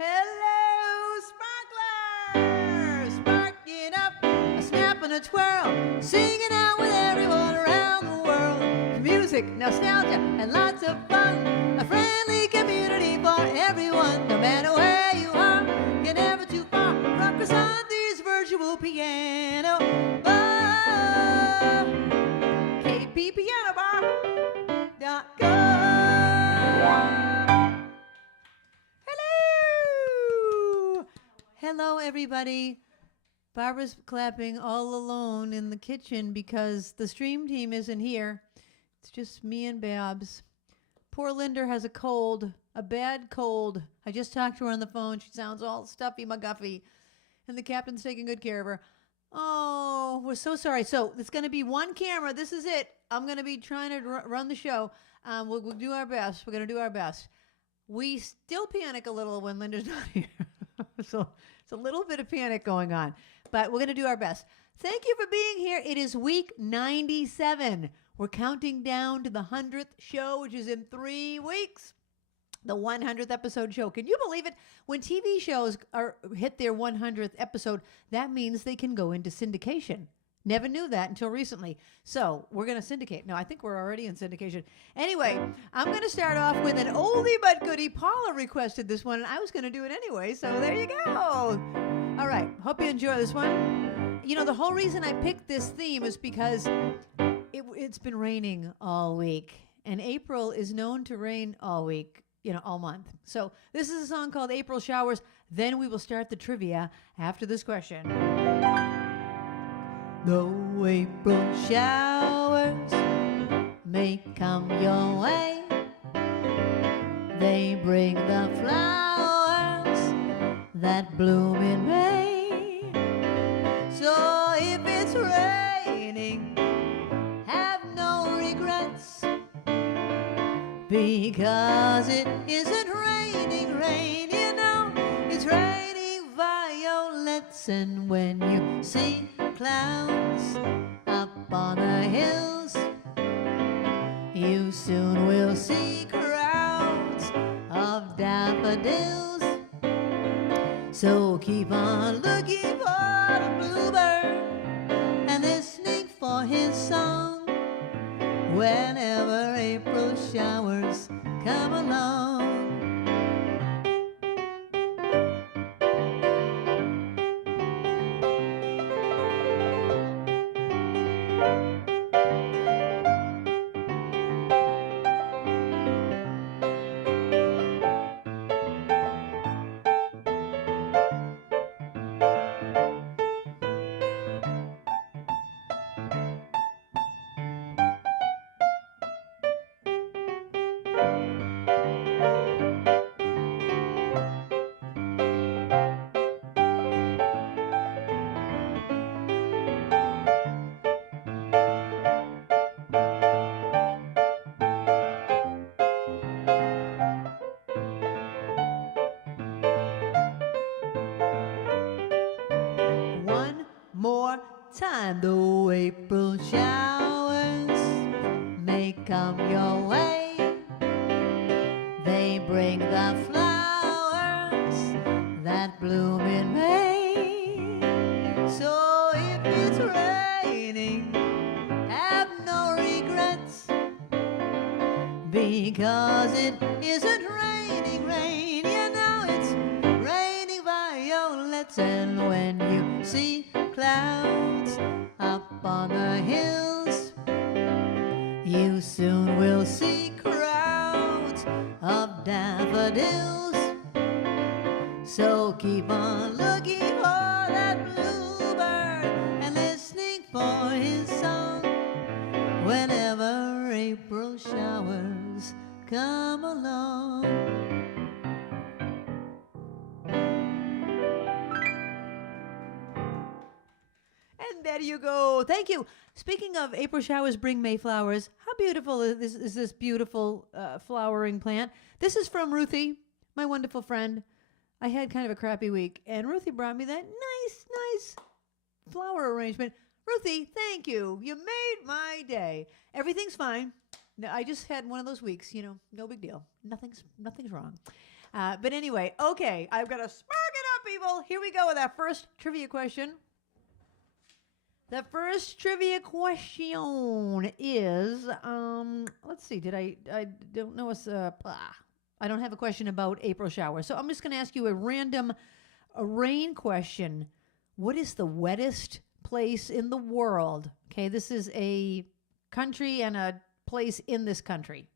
Hello, sparklers! Sparking up, a snap and a twirl, singing out with everyone around the world. Music, nostalgia, and lots of fun. A friendly community for everyone, no matter where you are. You're never too far from Krisanthi's virtual piano bar. kppianobar.com. Hello, everybody. Barbara's clapping all alone in the kitchen because the stream team isn't here. It's just me and Babs. Poor Linda has a cold, a bad cold. I just talked to her on the phone. She sounds all stuffy McGuffy. And the captain's taking good care of her. Oh, we're so sorry. So it's going to be one camera. This is it. I'm going to be trying to run the show. We'll do our best. We're going to do our best. We still panic a little when Linda's not here. So it's a little bit of panic going on, but we're going to do our best. Thank you for being here. It is week 97. We're counting down to the 100th show, which is in 3 weeks. The 100th episode show. Can you believe it? When TV shows hit their 100th episode, that means they can go into syndication. Never knew that until recently. So we're going to syndicate. No, I think we're already in syndication. Anyway, I'm going to start off with an oldie but goodie. Paula requested this one, and I was going to do it anyway. So there you go. All right. Hope you enjoy this one. You know, the whole reason I picked this theme is because it's been raining all week. And April is known to rain all week, all month. So this is a song called April Showers. Then we will start the trivia after this question. Though April showers may come your way, they bring the flowers that bloom in May. So if it's raining, have no regrets, because it isn't raining rain, it's raining violets. And when you see clouds up on the hills, you soon will see crowds of daffodils. So keep on looking for the bluebird and listening for his song whenever April showers come along. Time, though April showers may come your way, they bring the flowers that bloom in May. So if it's raining, have no regrets, because it isn't raining rain, it's raining violets. And when you see clouds up on the hills, you soon will see crowds of daffodils. So keep on looking for that bluebird and listening for his song whenever April showers come along. There you go. Thank you. Speaking of April showers bring May flowers, how beautiful is this beautiful flowering plant? This is from Ruthie, my wonderful friend. I had kind of a crappy week, and Ruthie brought me that nice flower arrangement. Ruthie, thank you. You made my day. Everything's fine. No, I just had one of those weeks, no big deal. Nothing's wrong. But anyway, okay, I've got to spark it up, people. Here we go with our first trivia question. The first trivia question is, let's see, I don't know, I don't have a question about April showers. So I'm just going to ask you a random rain question. What is the wettest place in the world? Okay, this is a country and a place in this country.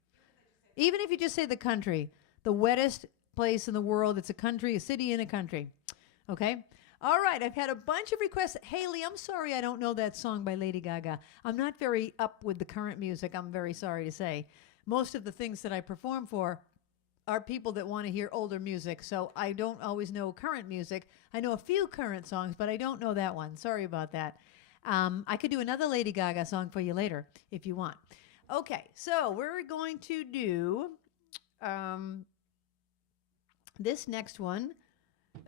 Even if you just say the country, the wettest place in the world, it's a country, a city in a country. Okay? All right, I've had a bunch of requests. Haley, I'm sorry I don't know that song by Lady Gaga. I'm not very up with the current music, I'm very sorry to say. Most of the things that I perform for are people that want to hear older music, so I don't always know current music. I know a few current songs, but I don't know that one. Sorry about that. I could do another Lady Gaga song for you later if you want. Okay, so we're going to do this next one.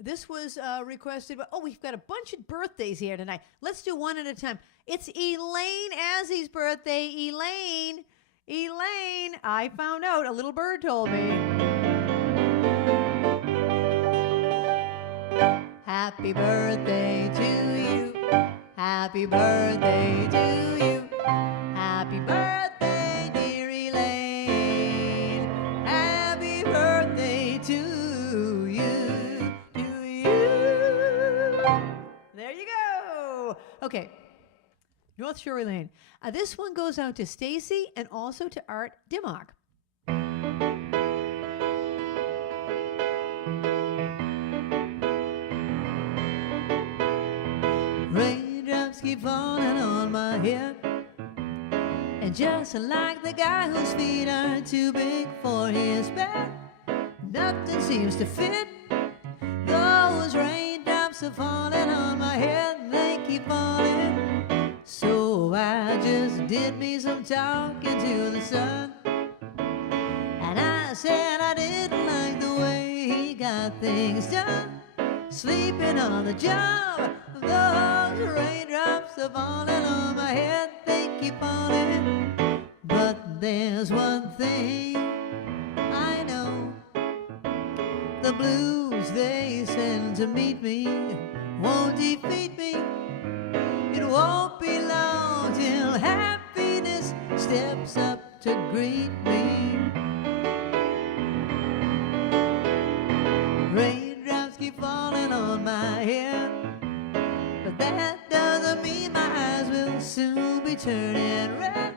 This was requested. Oh, we've got a bunch of birthdays here tonight. Let's do one at a time. It's Elaine Azzy's birthday. Elaine, I found out. A little bird told me. Happy birthday to you. Happy birthday to you. Happy birthday, dear Elaine. Happy birthday to you. To you. There you go. Okay. North Shore Lane. This one goes out to Stacy and also to Art Dimmock. Raindrops keep falling on my head, and just like the guy whose feet are too big for his bed, nothing seems to fit. Those raindrops are falling on my head, they keep falling. So I just did me some talking to the sun, and I said I didn't like the way he got things done. Sleeping on the job, those raindrops are falling on my head, they keep falling. But there's one thing I know, the blues they send to meet me won't defeat me. It won't be long till happiness steps up to greet me. Raindrops keep falling on my head, but that doesn't mean my eyes will soon be turning red.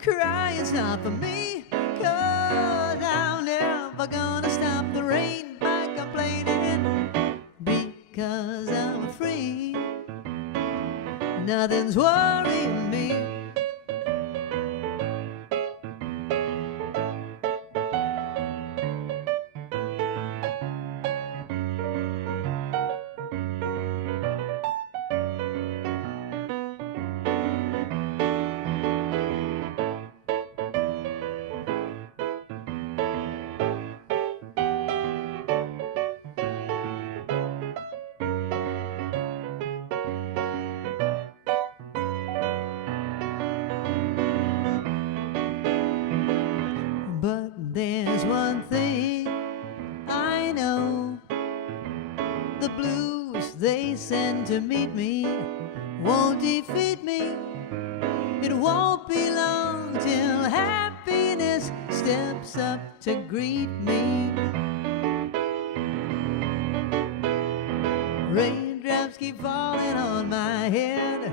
Crying's not for me, 'cause I'm never gonna stop the rain by complaining, because I'm free. Nothing's worrying me. There's one thing I know, the blues they send to meet me won't defeat me. It won't be long till happiness steps up to greet me. Raindrops keep falling on my head,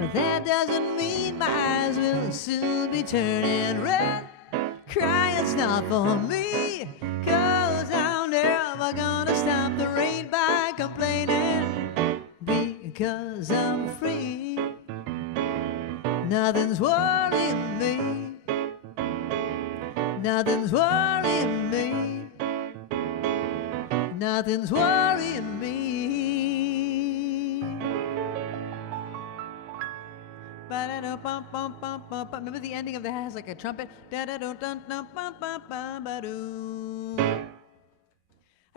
but that doesn't mean my eyes will soon be turning red. Crying's not for me, 'cause I'm never gonna stop the rain by complaining, because I'm free. Nothing's worrying me. Nothing's worrying me. Nothing's worrying me. Remember the ending of that has like a trumpet? I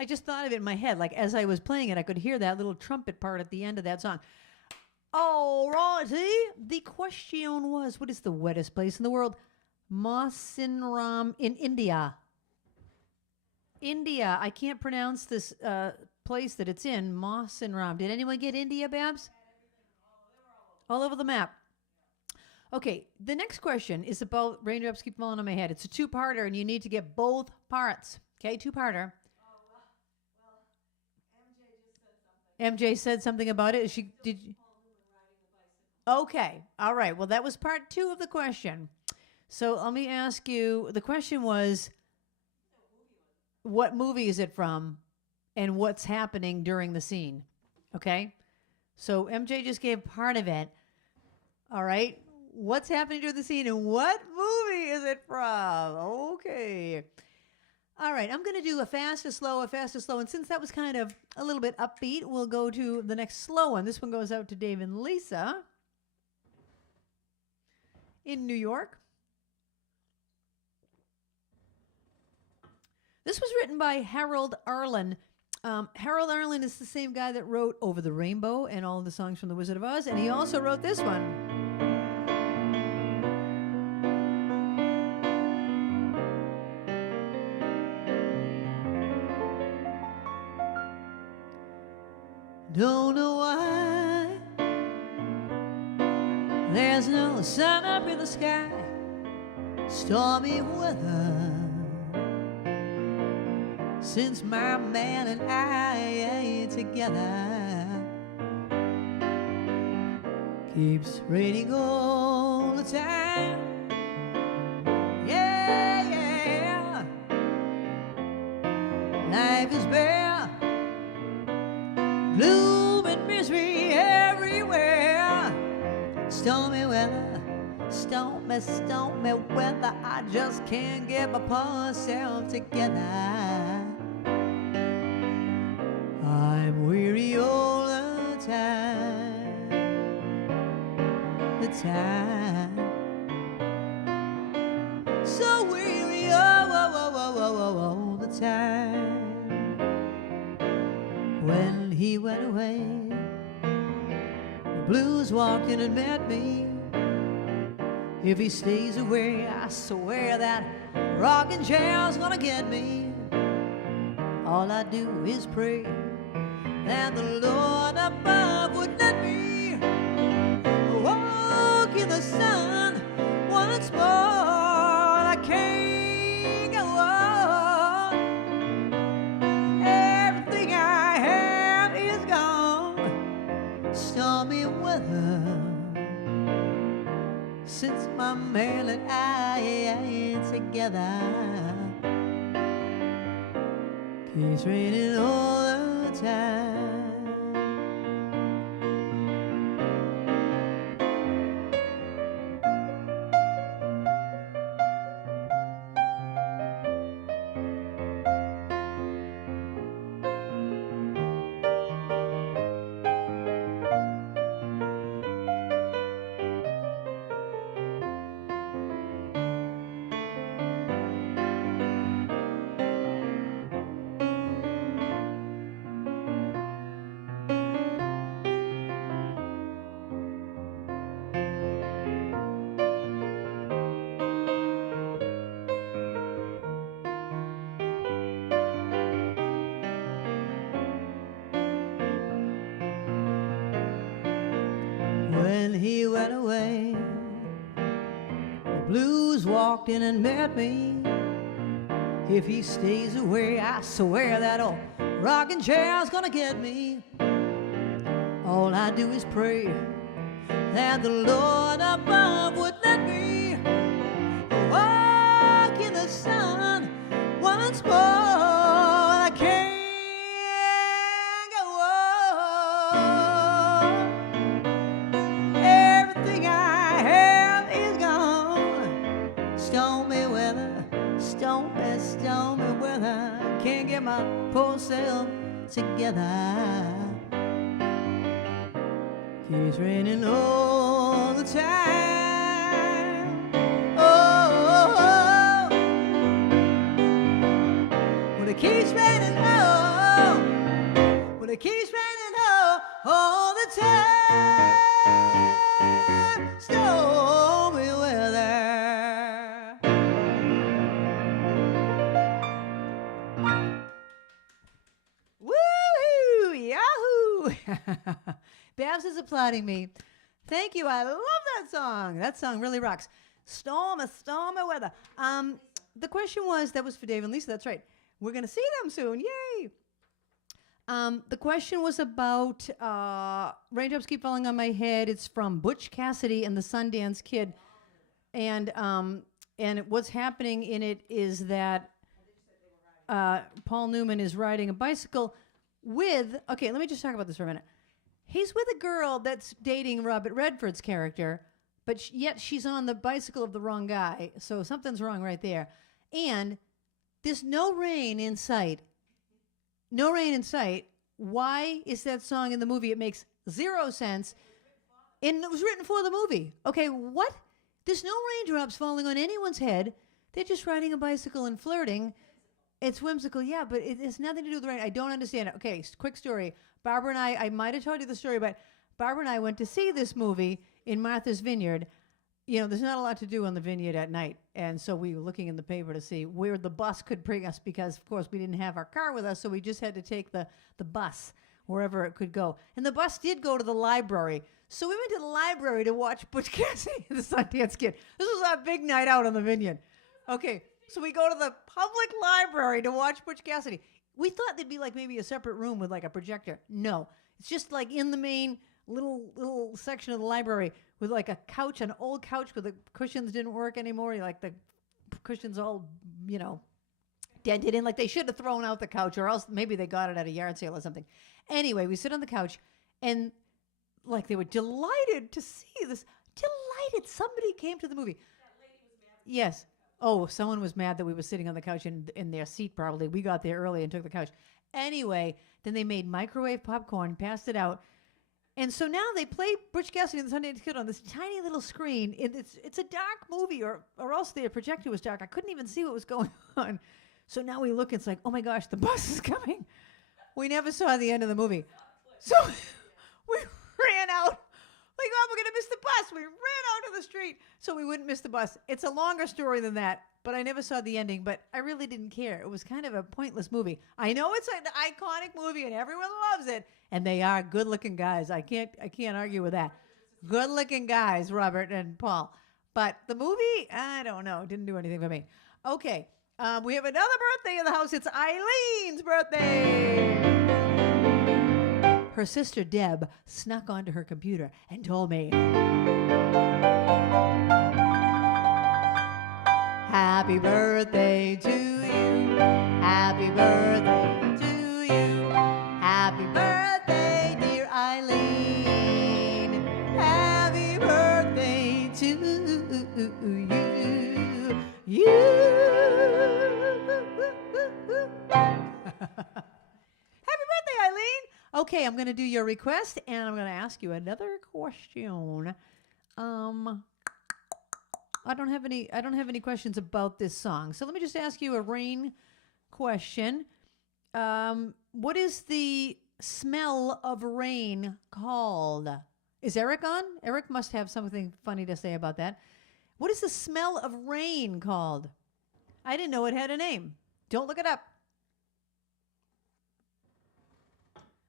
just thought of it in my head. Like as I was playing it, I could hear that little trumpet part at the end of that song. All righty. The question was, what is the wettest place in the world? Mawsynram in India. India. I can't pronounce this place that it's in. Moss and Ram. Did anyone get India, Babs? All over the map. Okay, the next question is about Raindrops Keep Falling on My Head. It's a two-parter, and you need to get both parts. Okay, two-parter. MJ said something about it. Did you? Okay, all right. Well, that was part 2 of the question. So let me ask you. The question was, what movie is it from, and what's happening during the scene? Okay, so MJ just gave part of it. All right. What's happening during the scene and what movie is it from? Okay. All right. I'm going to do a fast, a slow, a fast, a slow. And since that was kind of a little bit upbeat, we'll go to the next slow one. This one goes out to Dave and Lisa in New York. This was written by Harold Arlen. Harold Arlen is the same guy that wrote Over the Rainbow and all the songs from The Wizard of Oz. And he also wrote this one. Don't know why there's no sun up in the sky, stormy weather, since my man and I ain't together. Keeps raining all the time. Yeah, yeah. Life is bare, gloom and misery everywhere. Stormy weather, stormy, stormy weather. I just can't get my poor self together. I'm weary all the time, the time. So weary, all the time. When he went away, the blues walked in and met me. If he stays away, I swear that rockin' chair's gonna get me. All I do is pray that the Lord above would let me walk in the sun once more. I can't go on. Everything I have is gone. Stormy weather, since my man and I ain't together. Keeps raining all the time. When he went away, the blues walked in and met me. If he stays away, I swear that old rocking chair's gonna get me. All I do is pray that the Lord above would let me walk in the sun once more. I can't go on. Everything I have is gone. Stormy weather, stormy, stormy weather. Can't get my poor self together. Keeps raining all the time. Oh, oh, oh. Well, it keeps raining, oh. Well, it keeps raining, oh, all the time. Stormy weather. is applauding me. Thank you. I love that song. That song really rocks. Stormy weather. The question was, that was for Dave and Lisa. That's right. We're going to see them soon. Yay. The question was about Raindrops Keep Falling on My Head. It's from Butch Cassidy and the Sundance Kid. And what's happening in it is that Paul Newman is riding a bicycle with, okay, let me just talk about this for a minute. He's with a girl that's dating Robert Redford's character, but yet she's on the bicycle of the wrong guy. So something's wrong right there. And there's no rain in sight. No rain in sight. Why is that song in the movie? It makes zero sense. And it was written for the movie. Okay, what? There's no raindrops falling on anyone's head. They're just riding a bicycle and flirting. It's whimsical, yeah, but it has nothing to do with the rain. I don't understand it. Okay, quick story. Barbara and I might have told you the story, but Barbara and I went to see this movie in Martha's Vineyard. You know, there's not a lot to do on the vineyard at night. And so we were looking in the paper to see where the bus could bring us because, of course, we didn't have our car with us, so we just had to take the bus wherever it could go. And the bus did go to the library. So we went to the library to watch Butch Cassidy and the Sundance Kid. This was our big night out on the vineyard. Okay, so we go to the public library to watch Butch Cassidy. We thought there'd be like maybe a separate room with like a projector. No, it's just like in the main little section of the library with like a couch, an old couch where the cushions didn't work anymore. Like the cushions all, you know, dented in. Like they should have thrown out the couch, or else maybe they got it at a yard sale or something. Anyway, we sit on the couch and like they were delighted to see this. Delighted. Somebody came to the movie. That lady was mad. Yes. Oh, someone was mad that we were sitting on the couch in their seat probably. We got there early and took the couch. Anyway, then they made microwave popcorn, passed it out. And so now they play Butch Cassidy and the Sundance Kid on this tiny little screen. It's a dark movie, or else the projector was dark. I couldn't even see what was going on. So now we look, it's like, oh my gosh, the bus is coming. We never saw the end of the movie. So we ran out. Like, oh, we're going to miss the bus. We ran out to the street so we wouldn't miss the bus. It's a longer story than that, but I never saw the ending, but I really didn't care. It was kind of a pointless movie. I know it's an iconic movie and everyone loves it, and they are good-looking guys. I can't argue with that. Good-looking guys, Robert and Paul. But the movie, I don't know. Didn't do anything for me. Okay, we have another birthday in the house. It's Eileen's birthday. Her sister Deb snuck onto her computer and told me, happy birthday to you, happy birthday to you, happy birthday, dear Eileen, happy birthday to you. Okay, I'm going to do your request, and I'm going to ask you another question. I don't have any questions about this song, so let me just ask you a rain question. What is the smell of rain called? Is Eric on? Eric must have something funny to say about that. What is the smell of rain called? I didn't know it had a name. Don't look it up.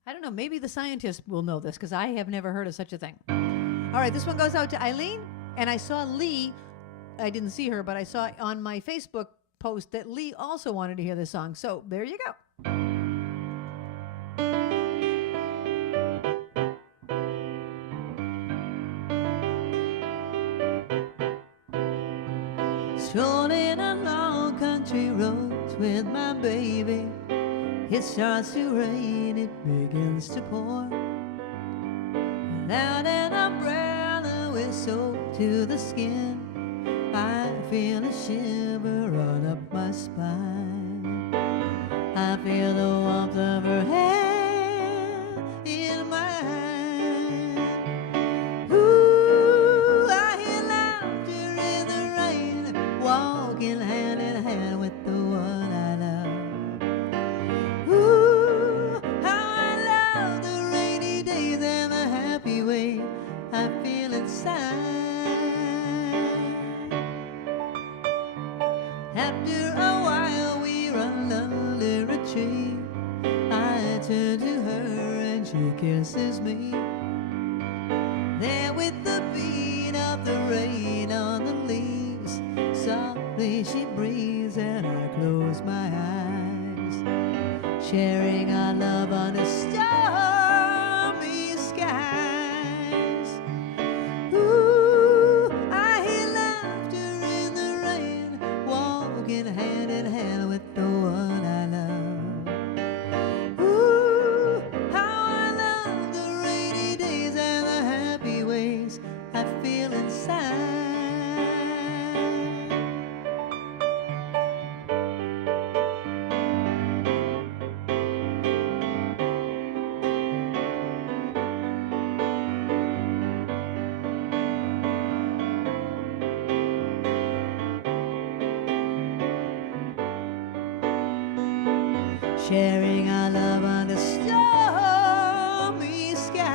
I don't know. Maybe the scientists will know this because I have never heard of such a thing. All right, this one goes out to Eileen. And I saw Lee. I didn't see her, but I saw on my Facebook post that Lee also wanted to hear this song. So there you go. Strolling along country roads with my baby. It starts to rain, it begins to pour. Without an umbrella, we're soaked to the skin. I feel a shiver run up my spine. I feel the warmth of her hand in mine. Ooh, I hear laughter in the rain, walking hand in hand with the one I love. Way I feel inside. After a while we run under a tree. hand with the beat of the rain on the leaves. Softly she breathes and I close my eyes, sharing our love under stormy skies. Ooh, I hear laughter in the rain, walking hand in hand with the one I love. Ooh, how I love the rainy days and the happy ways I feel inside. Sharing our love under stormy skies.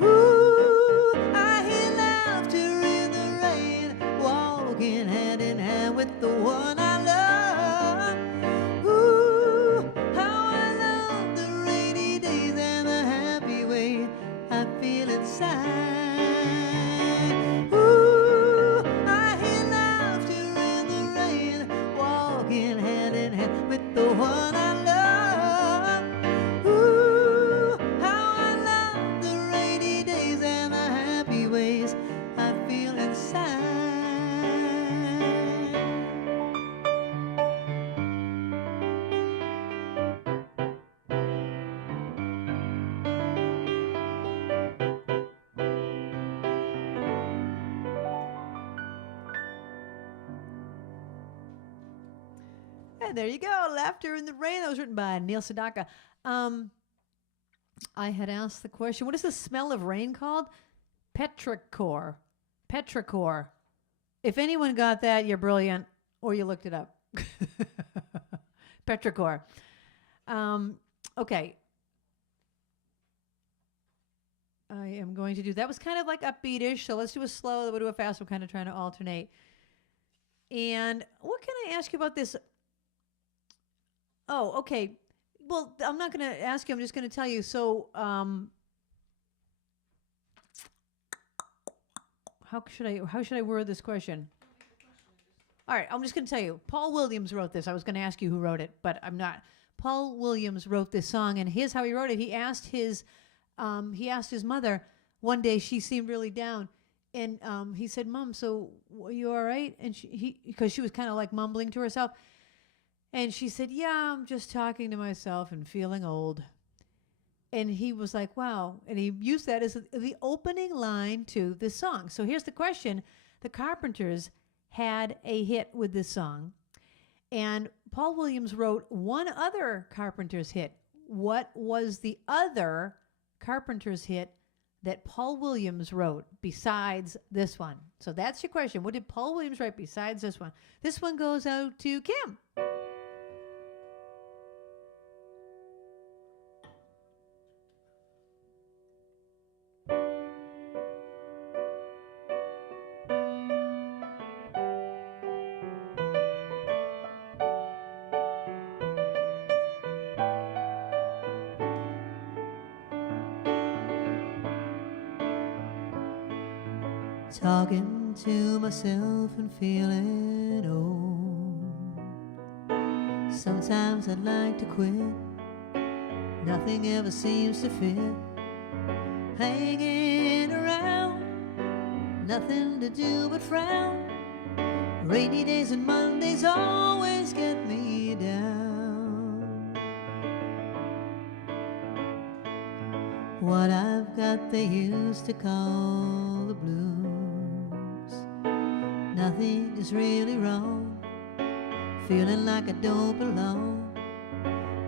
Ooh, I hear laughter in the rain, walking hand in hand with the one I love. Ooh, how I love the rainy days and the happy way I feel inside. The one I love. Ooh, how I love the rainy days and the happy ways I feel inside. And there you go, Laughter in the Rain. That was written by Neil Sedaka. I had asked the question, what is the smell of rain called? Petrichor. Petrichor. If anyone got that, you're brilliant, or you looked it up. Petrichor. Okay. I am going to do, that was kind of like upbeatish, so let's do a slow, then we'll do a fast. We're kind of trying to alternate. And what can I ask you about this? Oh, okay. Well, I'm not going to ask you. I'm just going to tell you. So, how should I word this question? All right, I'm just going to tell you. Paul Williams wrote this. I was going to ask you who wrote it, but I'm not. Paul Williams wrote this song, and here's how he wrote it. He asked his mother one day. She seemed really down, and he said, "Mom, so are you all right?" And because she was kind of like mumbling to herself. And she said, "Yeah, I'm just talking to myself and feeling old." And he was like, "Wow." And he used that as the opening line to this song. So here's the question. The Carpenters had a hit with this song. And Paul Williams wrote one other Carpenters hit. What was the other Carpenters hit that Paul Williams wrote besides this one? So that's your question. What did Paul Williams write besides this one? This one goes out to Kim. Talking to myself and feeling old. Sometimes I'd like to quit. Nothing ever seems to fit. Hanging around, nothing to do but frown. Rainy days and Mondays always get me down. What I've got they used to call the blues. Nothing is really wrong, feeling like I don't belong,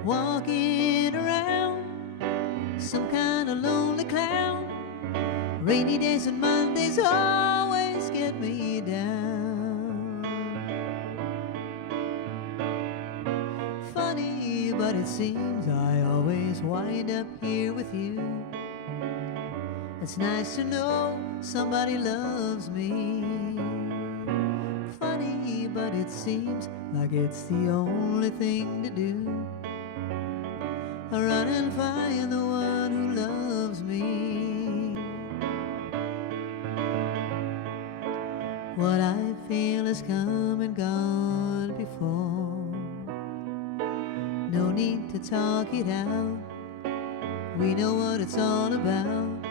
walking around, some kind of lonely clown. Rainy days and Mondays always get me down. Funny, but it seems I always wind up here with you. It's nice to know somebody loves me. Funny, but it seems like it's the only thing to do. I run and find the one What I feel has come and gone before. No need to talk it out. We know what it's all about.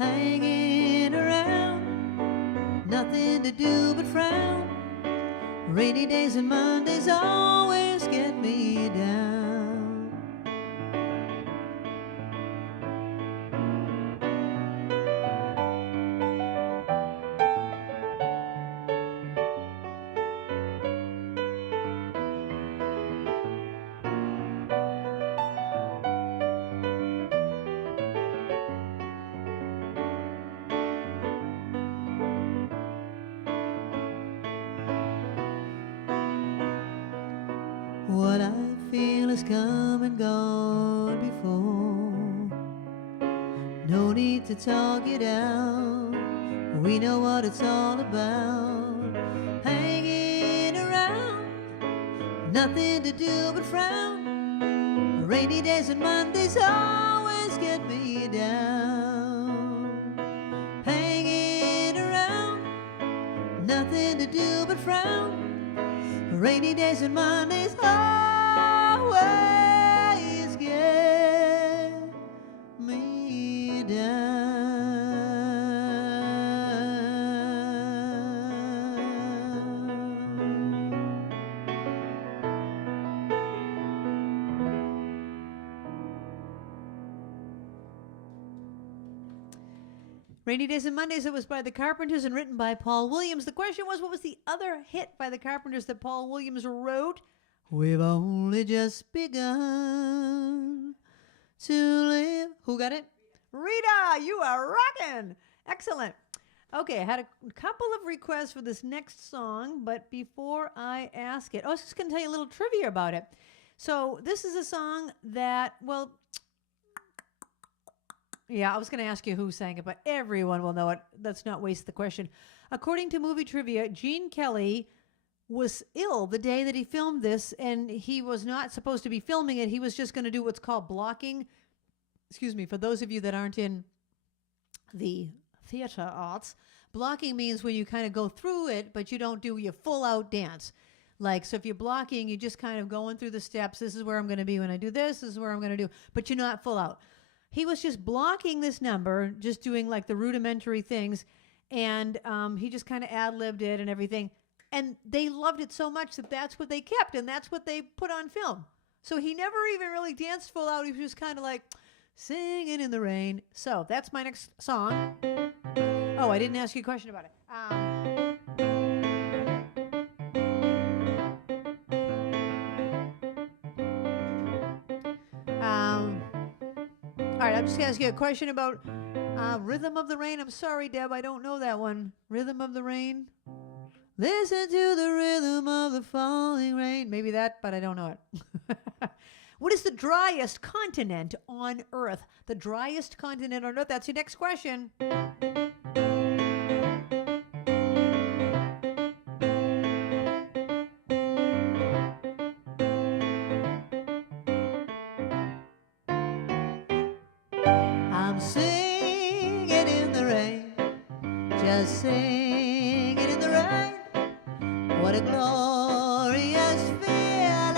Hanging around, nothing to do but frown. Rainy days and Mondays always get me down. What I feel has come and gone before. No need to talk it out. We know what it's all about. Hanging around, nothing to do but frown. Rainy days and Mondays always get me down. Hanging around, nothing to do but frown. Rainy days and Mondays always get me down. Rainy Days and Mondays, it was by the Carpenters and written by Paul Williams. The question was, what was the other hit by the Carpenters that Paul Williams wrote? We've only just begun to live. Who got it? Rita, you are rocking. Excellent. Okay, I had a couple of requests for this next song, but before I ask it, I was just going to tell you a little trivia about it. So this is a song that, well, yeah, I was going to ask you who sang it, but everyone will know it. Let's not waste the question. According to movie trivia, Gene Kelly was ill the day that he filmed this, and he was not supposed to be filming it. He was just going to do what's called blocking. Excuse me, for those of you that aren't in the theater arts, blocking means when you kind of go through it, but you don't do your full-out dance. Like, so if you're blocking, you're just kind of going through the steps. This is where I'm going to be when I do this. This is where I'm going to do. But you're not full out. He was just blocking this number, just doing like the rudimentary things, and he just kind of ad-libbed it and everything. And they loved it so much that that's what they kept, and that's what they put on film. So he never even really danced full out. He was just kind of like singing in the rain. So that's my next song. Oh, I didn't ask you a question about it. All right, I'm just going to ask you a question about Rhythm of the Rain. I'm sorry, Deb, I don't know that one. Rhythm of the Rain. Listen to the rhythm of the falling rain. Maybe that, but I don't know it. What is the driest continent on Earth? The driest continent on Earth. That's your next question. I'm singing in the rain, just singing in the rain. What a glorious feeling.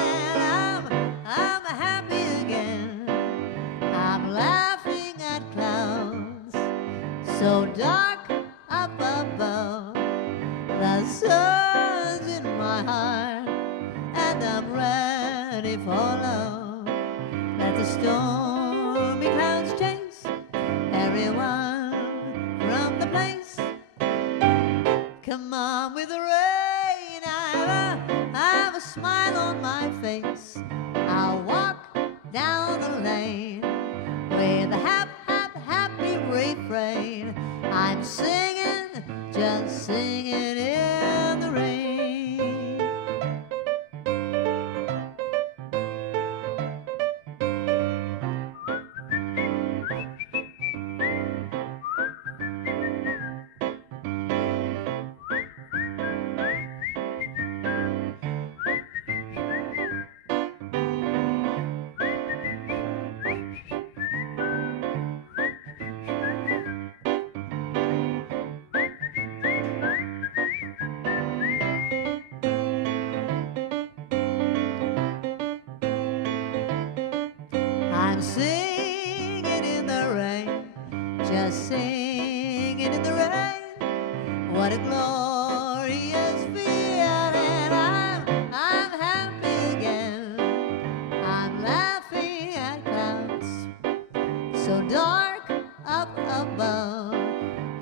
I'm happy again. I'm laughing at clouds so dark up above. The sun's in my heart and I'm ready for love. Let the stormy clouds chase everyone from the place. Come on with the rain. I have a smile on my face. I'll walk down the lane with a happy refrain. I'm singing, just singing in the rain. I'm singing in the rain, just singing in the rain. What a glorious feeling. I'm happy again. I'm laughing at clouds so dark up above.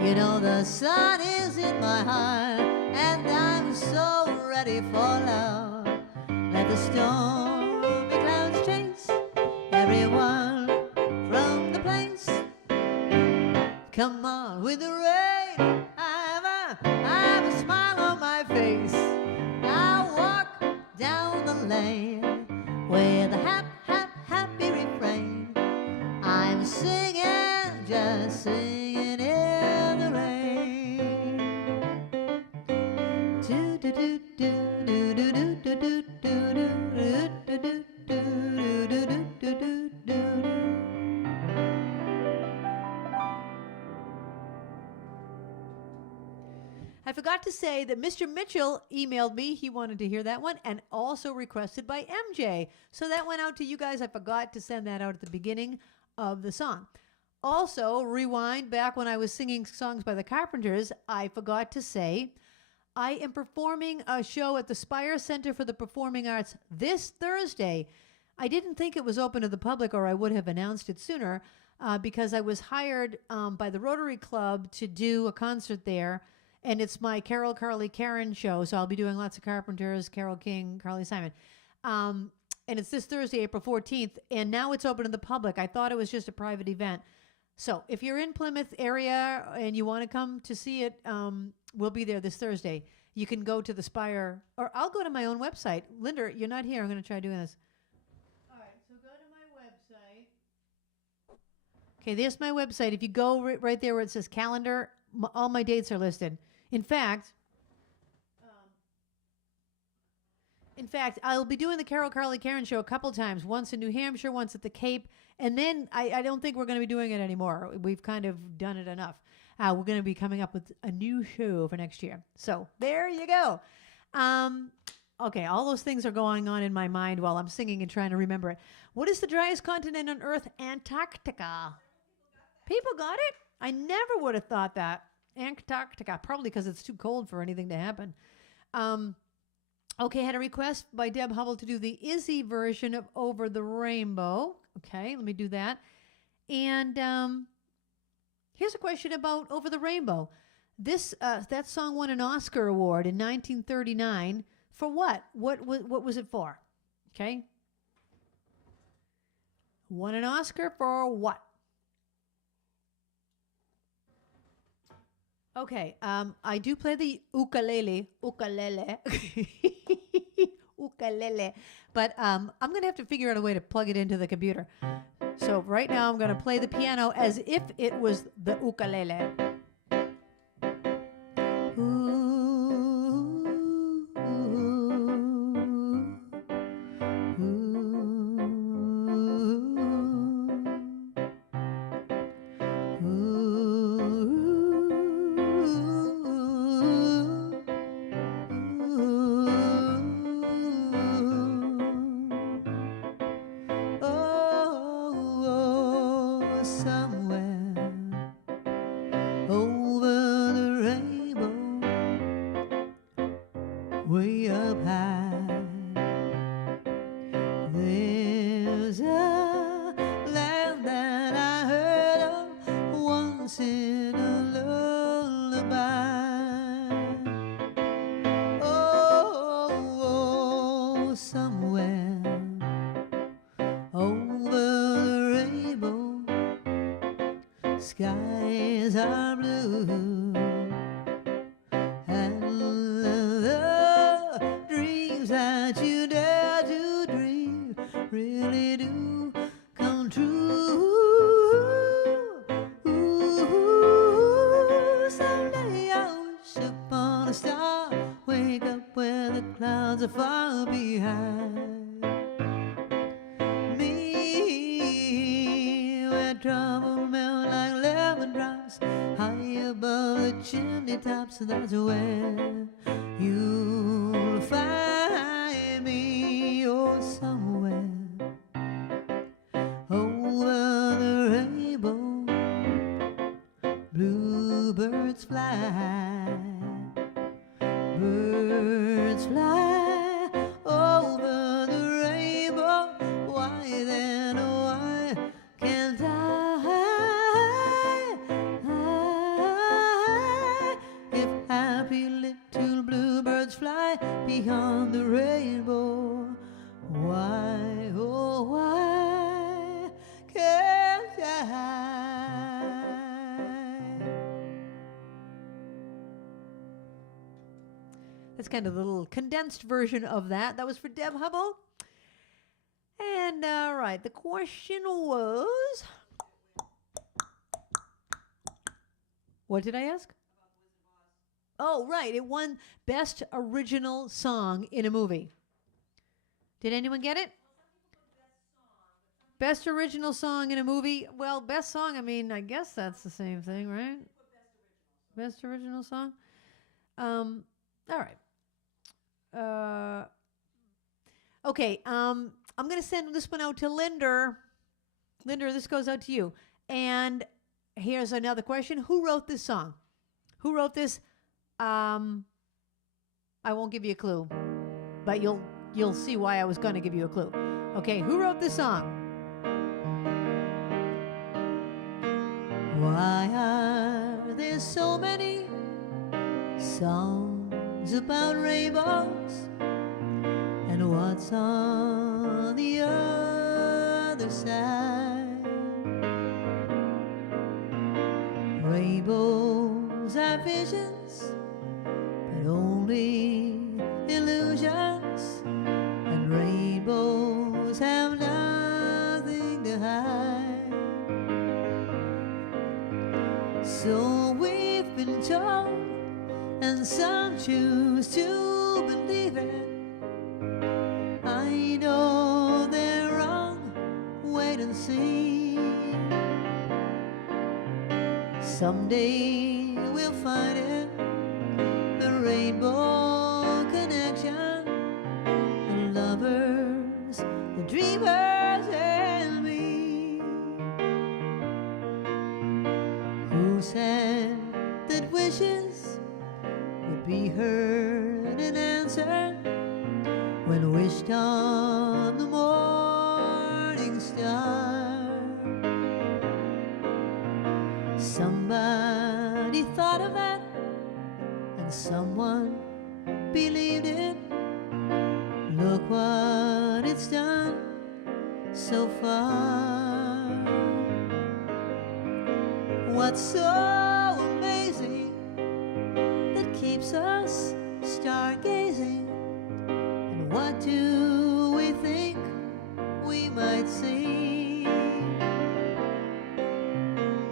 You know the sun is in my heart, and I'm so ready for love. Let the stormy clouds chase everyone from the place. Come on with the rain, I have a smile on my face. I'll walk down the lane with a happy refrain. I'm singing, just singing in the rain. Do do do do do do do do do do do do do do do do. I forgot to say that Mr. Mitchell emailed me. He wanted to hear that one, and also requested by MJ. So that went out to you guys. I forgot to send that out at the beginning of the song. Also, rewind back when I was singing songs by the Carpenters, I forgot to say I am performing a show at the Spire Center for the Performing Arts this Thursday. I didn't think it was open to the public, or I would have announced it sooner, because I was hired by the Rotary Club to do a concert there. And it's my Carole, Carly, Karen show, so I'll be doing lots of Carpenters, Carole King, Carly Simon. And it's this Thursday, April 14th, and now it's open to the public. I thought it was just a private event. So if you're in Plymouth area and you want to come to see it, we'll be there this Thursday. You can go to the Spire, or I'll go to my own website. Linda, you're not here. I'm going to try doing this. All right, so go to my website. Okay, there's my website. If you go right there where it says calendar, all my dates are listed. In fact, I'll be doing the Carole, Carly, Karen show a couple times, once in New Hampshire, once at the Cape, and then I don't think we're going to be doing it anymore. We've kind of done it enough. We're going to be coming up with a new show for next year. So there you go. Okay, all those things are going on in my mind while I'm singing and trying to remember it. What is the driest continent on Earth? Antarctica. People got it? I never would have thought that. Antarctica, probably because it's too cold for anything to happen. Okay, I had a request by Deb Hubble to do the Izzy version of Over the Rainbow. Okay, let me do that. And here's a question about Over the Rainbow. That song won an Oscar award in 1939 for what? What was it for? Okay. Won an Oscar for what? Okay, I do play the ukulele, but I'm going to have to figure out a way to plug it into the computer. So right now I'm going to play the piano as if it was the ukulele. Way up high, there's a land that I heard of once in a lullaby. Oh, somewhere over the rainbow, skies are blue. That you dare to dream really do come true. Ooh, someday I wish upon a star, wake up where the clouds are far behind me, where trouble melt like lemon drops high above the chimney tops. That's where you'll find me, oh, somewhere over bluebirds fly. Birds fly over the rainbow. Why then, why can't I? If happy little bluebirds fly beyond the rainbow, why, oh, why can't I? That's kind of a little condensed version of that. That was for Deb Hubble. And, right, the question was... What did I ask? Oh, right, it won Best Original Song in a Movie. Did anyone get it? Best Original Song in a Movie. Well, Best Song, I mean, I guess that's the same thing, right? Best Original Song. All right. Okay, I'm going to send this one out to Linder. Linder, this goes out to you. And here's another question. Who wrote this song? Who wrote this? I won't give you a clue, but you'll see why I was going to give you a clue. Okay, who wrote this song? Why are there so many songs about rainbows? And what's on the other side? Rainbows are visions, but only illusions. And rainbows have nothing to hide. So we've been told, and some choose to believe it. I know they're wrong, wait and see. Someday we'll find it, the rainbow connection, the lovers, the dreamers and me. Who said that wishes would be heard and answered when wished on the morning star? Somebody thought of that, and someone believed it. Look what it's done so far. What's so amazing that keeps us stargazing? And what do we think we might see?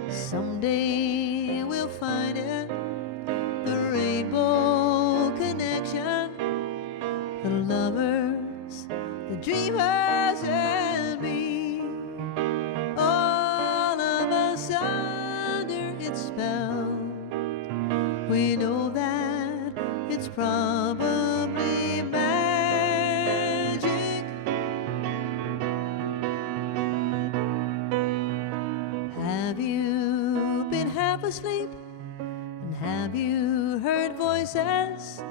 Someday we'll find it, the rainbow connection, the lovers, the dreamers and me. All of us under its spell. We know that it's probably magic. Have you been half asleep? And have you heard voices?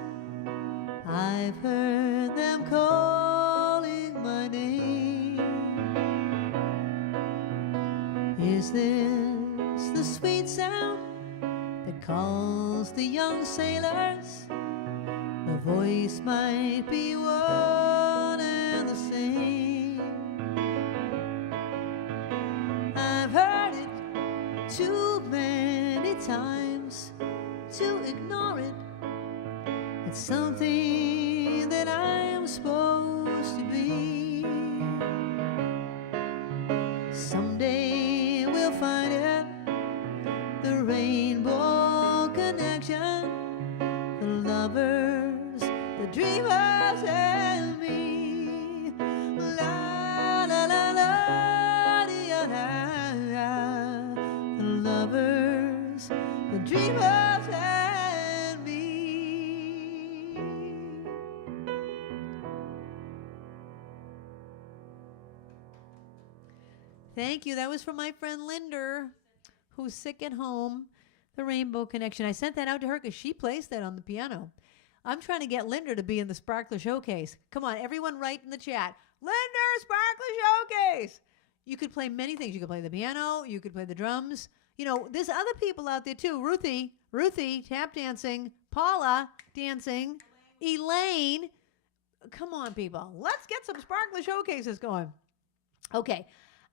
I've heard them calling my name. Is this the sweet sound that calls the young sailors? The voice might be one and the same. I've heard it too many times to ignore it. It's something that I'm supposed to be. Someday we'll find it, the rainbow connection, the lovers, the dreamers and me. La la la la, la, la, the lovers, the dreamers and me. Thank you. That was from my friend Linder, who's sick at home. The Rainbow Connection. I sent that out to her because she plays that on the piano. I'm trying to get Linda to be in the Sparkler Showcase. Come on, everyone write in the chat. Linda, Sparkler Showcase. You could play many things. You could play the piano. You could play the drums. You know, there's other people out there too. Ruthie, tap dancing. Paula, dancing. Elaine. Come on, people. Let's get some Sparkler Showcases going. Okay.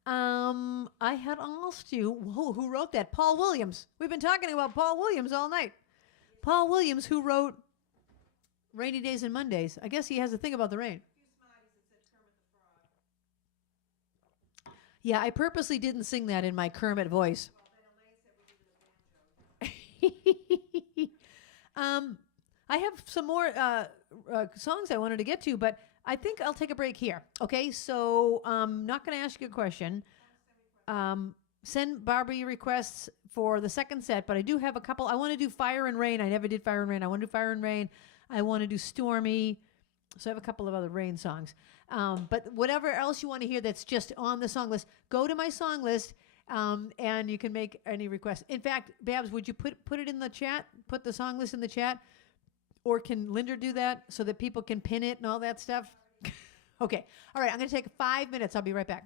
I had asked you, who wrote that? Paul Williams. We've been talking about Paul Williams all night. Paul Williams, who wrote Rainy Days and Mondays. I guess he has a thing about the rain. Yeah, I purposely didn't sing that in my Kermit voice. I have some more songs I wanted to get to, but I think I'll take a break here. Okay, so I'm not going to ask you a question. Send Barbara your requests for the second set, but I do have a couple. I want to do Fire and Rain. I never did Fire and Rain. I want to do Fire and Rain. I want to do Stormy. So I have a couple of other Rain songs. But whatever else you want to hear that's just on the song list, go to my song list, and you can make any requests. In fact, Babs, would you put it in the chat? Put the song list in the chat? Or can Linda do that so that people can pin it and all that stuff? Okay. All right. I'm going to take 5 minutes. I'll be right back.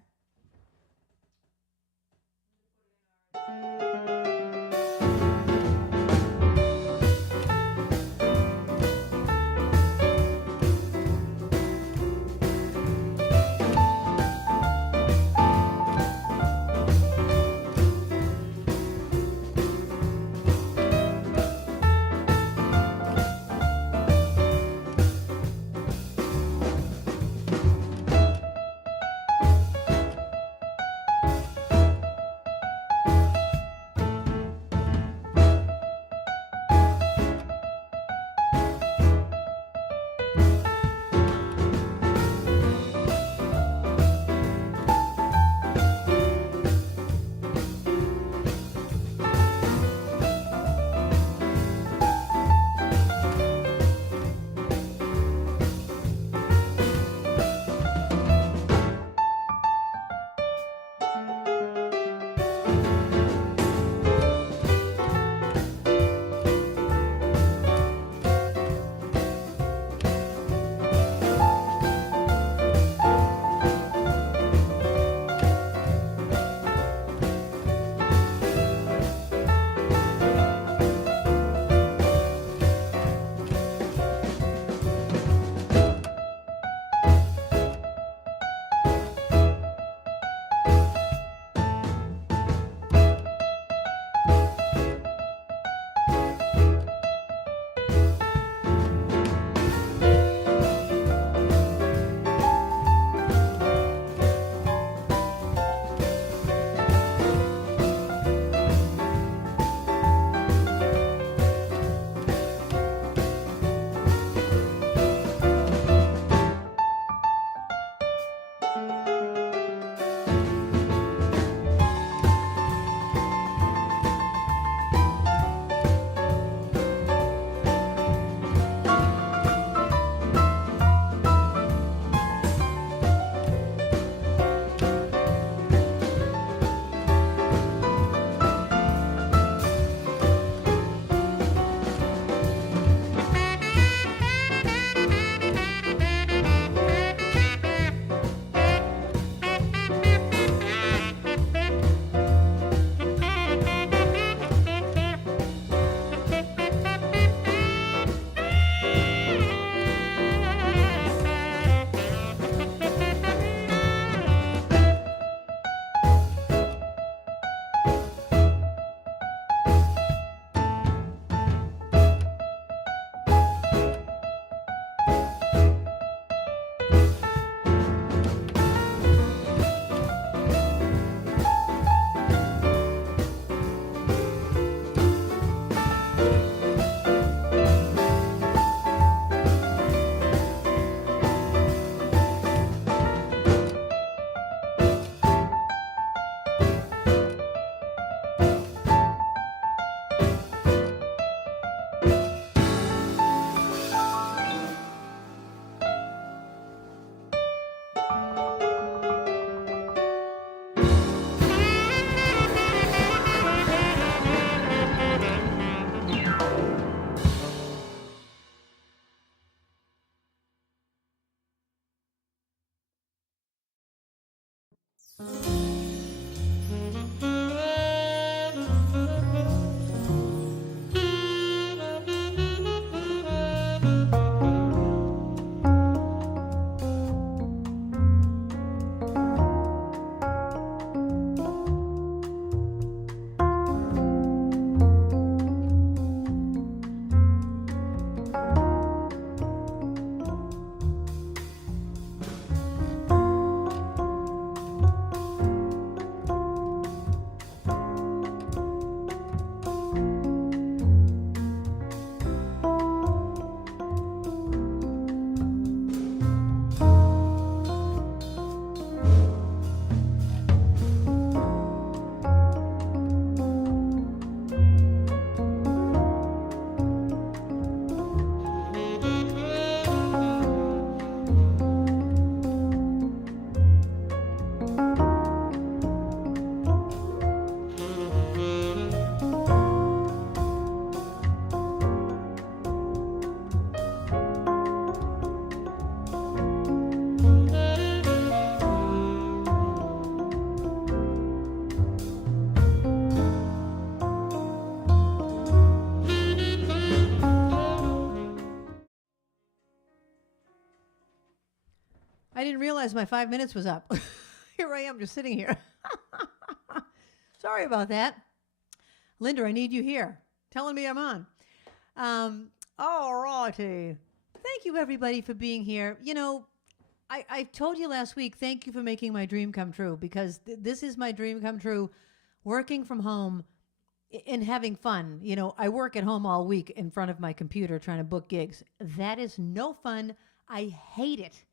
realize my 5 minutes was up. Here I am just sitting here. Sorry about that. Linda, I need you here. Telling me I'm on. All righty. Thank you, everybody, for being here. You know, I told you last week, thank you for making my dream come true, because this is my dream come true, working from home and having fun. You know, I work at home all week in front of my computer trying to book gigs. That is no fun. I hate it,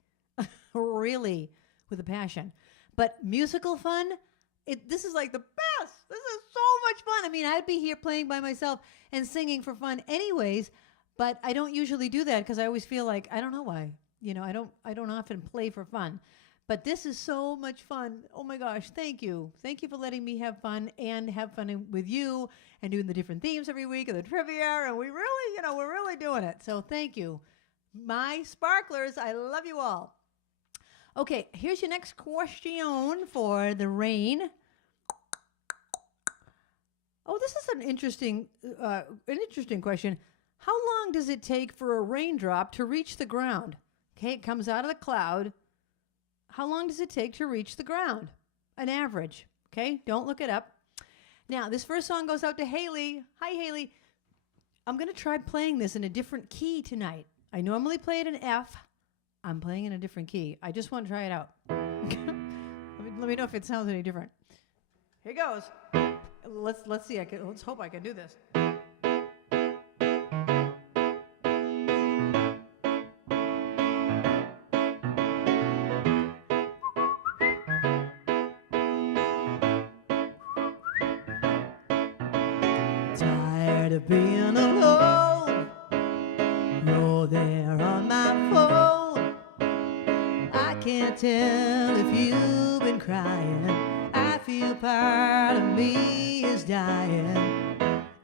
really, with a passion. But musical fun, this is like the best. This is so much fun. I mean, I'd be here playing by myself and singing for fun anyways, but I don't usually do that because I always feel like, I don't know why. You know, I don't often play for fun. But this is so much fun. Oh my gosh, thank you. Thank you for letting me have fun and have fun with you and doing the different themes every week and the trivia. And we really, you know, we're really doing it. So thank you. My sparklers, I love you all. Okay, here's your next question for the rain. Oh, this is an interesting question. How long does it take for a raindrop to reach the ground? Okay, it comes out of the cloud. How long does it take to reach the ground? An average. Okay, don't look it up. Now, this first song goes out to Haley. Hi, Haley. I'm going to try playing this in a different key tonight. I normally play it in F. I'm playing in a different key. I just want to try it out. Let me know if it sounds any different. Here goes. Let's see. Let's hope I can do this. Tired of being alone. You're there on my phone. I can't tell if you've been crying. I feel part of me is dying.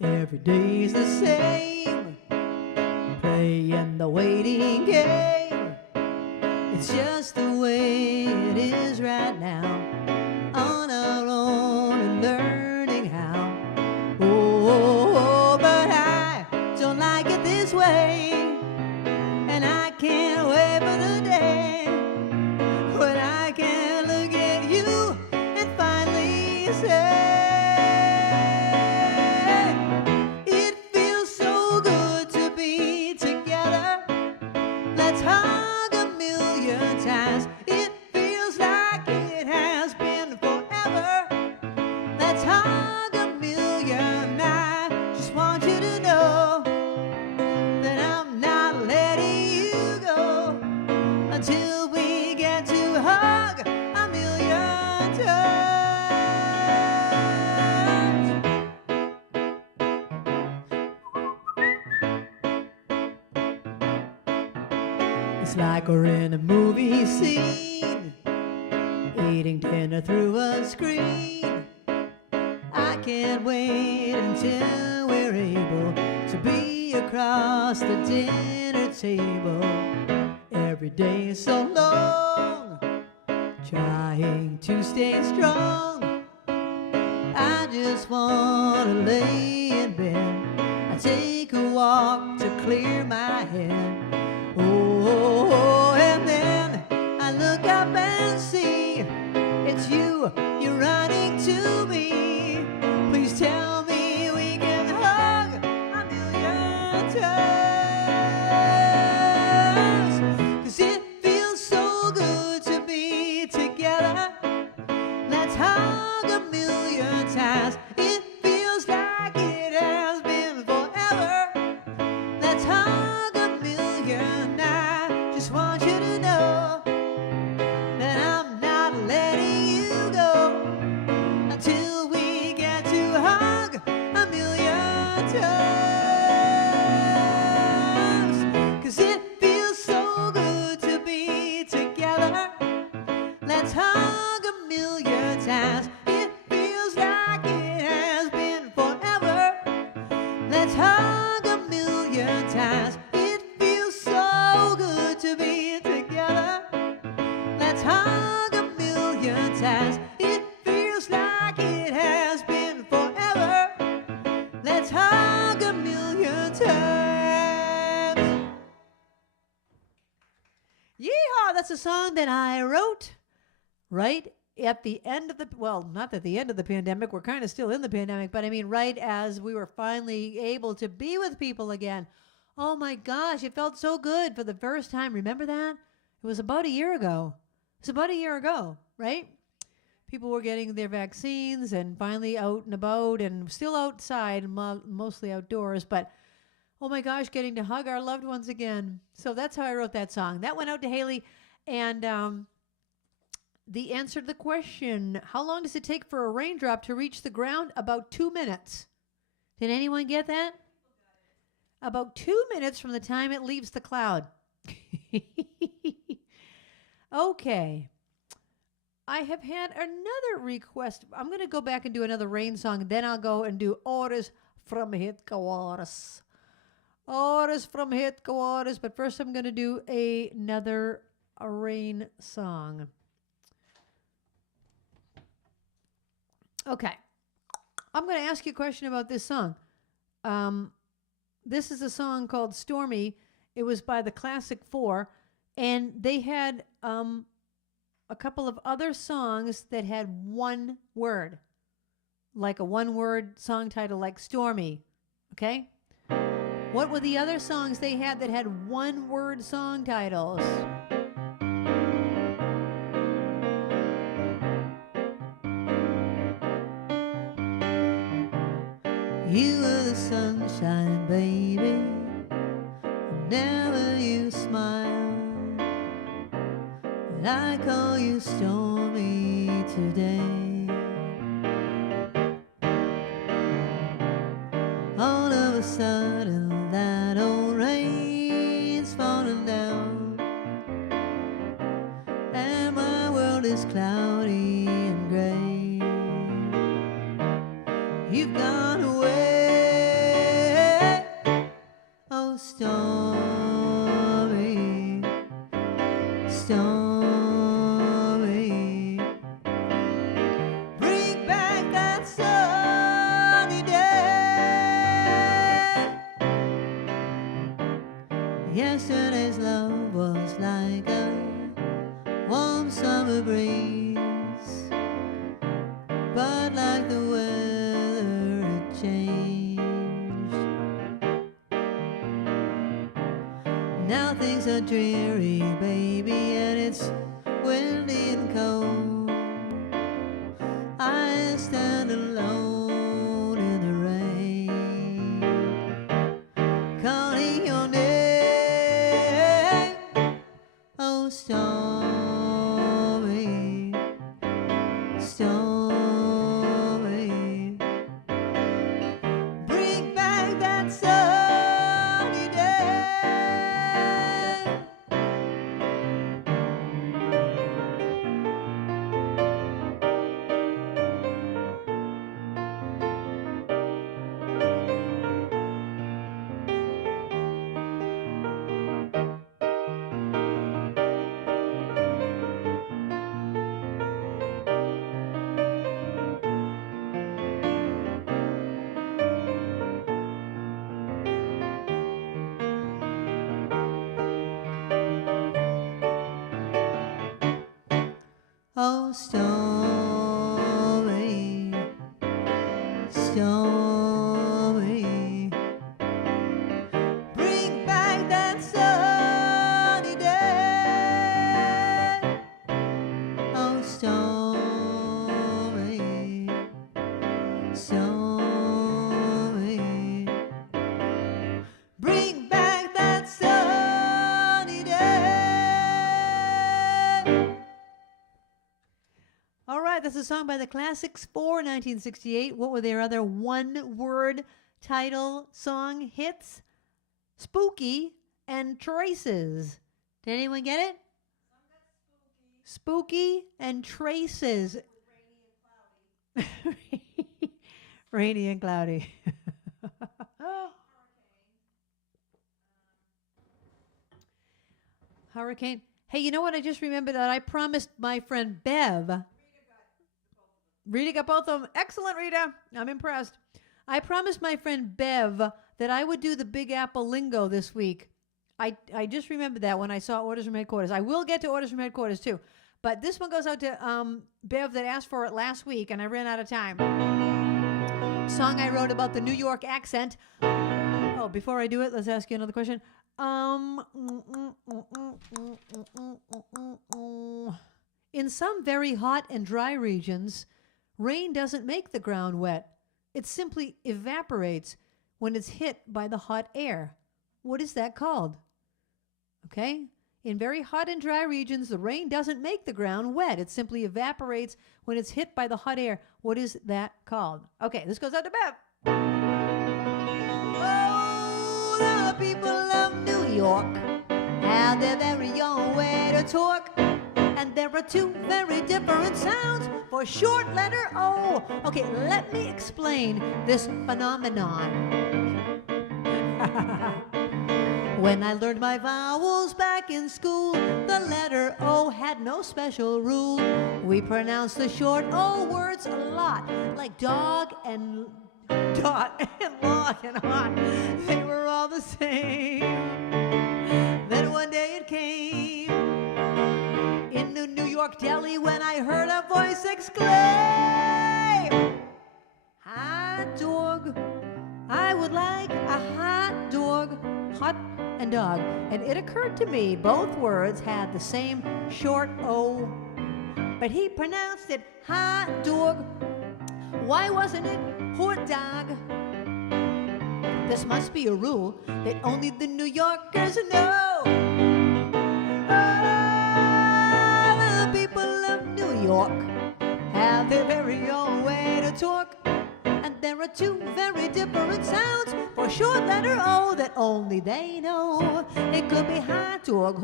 Every day's the same, playing the waiting game. It's just the way it is right now, on our own and learning how. Oh, but I don't like it this way, and I can't wait for the day when I can look at you and finally say, it feels so good to be together. Let's hug a million times. It feels like it has been forever. Let's hug a million. I just want you to know that I'm not letting you go until we get to hug a million times. It's like we're in a movie scene, eating dinner through a screen. I can't wait until we're able to be across the dinner table. Every day is so long, trying to stay strong. I just want to lay in bed. I take a walk to clear my head. Oh, and then I look up and see it's you, you're running to me. Please tell me we can hug a million times. 'Cause it feels so good to be together. Let's hug a million times. It feels like it has been forever. Let's hug a million. I just want you to know that I'm not letting you go until we get to hug a million times. 'Cause it feels so good to be together. Let's hug a million times. It feels like it has been forever. Let's hug a million times. It feels so good to be together. Let's hug a million times. It feels like it has been forever. Let's hug a that's a song that I wrote right at the end of the, well, not at the end of the pandemic. We're kind of still in the pandemic, but I mean, right as we were finally able to be with people again. Oh my gosh, it felt so good for the first time. Remember that? It was about a year ago. It's about a year ago, right? People were getting their vaccines and finally out and about and still outside, mostly outdoors. But oh my gosh, getting to hug our loved ones again. So that's how I wrote that song. That went out to Haley. And the answer to the question, how long does it take for a raindrop to reach the ground? About 2 minutes. Did anyone get that? About 2 minutes from the time it leaves the cloud. Okay. I have had another request. I'm going to go back and do another rain song. Then I'll go and do Orders from Headquarters. Orders from Headquarters. But first I'm going to do another rain song. Okay. I'm going to ask you a question about this song. This is a song called Stormy. It was by the Classic Four. And they had a couple of other songs that had one word, like a one-word song title like Stormy, okay? What were the other songs they had that had one-word song titles? You were the sunshine, baby, whenever you smile. And I call you Stormy today. All of a sudden that old rain's falling down, and my world is cloudy and gray. You've gone away, oh Stormy, Stormy. Yesterday's love was like a warm summer breeze, but like the weather it changed. Now things are dreary, baby, and it's windy and cold. I stand alone in the rain, calling your name. Oh, Stormy, Stormy, bring back that sunny day. Oh, Stormy, Stormy, bring back that sunny day. Oh, Stormy, Stormy, bring back that sunny day. All right, that's a song by the Classics Four, 1968. What were their other one-word title song hits? Spooky and Traces. Did anyone get it? Spooky and Traces. Rainy and cloudy. Hurricane. Hey, you know what? I just remembered that I promised my friend Bev. Rita got both of them. Excellent, Rita. I'm impressed. I promised my friend Bev that I would do the Big Apple lingo this week. I just remembered that when I saw orders from headquarters. I will get to orders from headquarters too. But this one goes out to Bev that asked for it last week, and I ran out of time. Song I wrote about the New York accent. Oh, before I do it, let's ask you another question. In some very hot and dry regions, rain doesn't make the ground wet. It simply evaporates when it's hit by the hot air. What is that called? Okay? In very hot and dry regions, the rain doesn't make the ground wet. It simply evaporates when it's hit by the hot air. What is that called? Okay, this goes out to Bev. Oh, the people of New York have their very own way to talk. And there are two very different sounds for short letter O. Okay, let me explain this phenomenon. When I learned my vowels back in school, the letter O had no special rule. We pronounced the short O words a lot, like dog and dot and log and hot. They were all the same. Then one day it came in the New York deli when I heard a voice exclaim, "Hot dog, I would like a hot dog." Hot and dog. And it occurred to me both words had the same short O, but he pronounced it hot dog. Why wasn't it hot dog? This must be a rule that only the New Yorkers know. The people of New York have their very own way to talk. And there are two very different sounds for short letter O that only they know. It could be hot dog,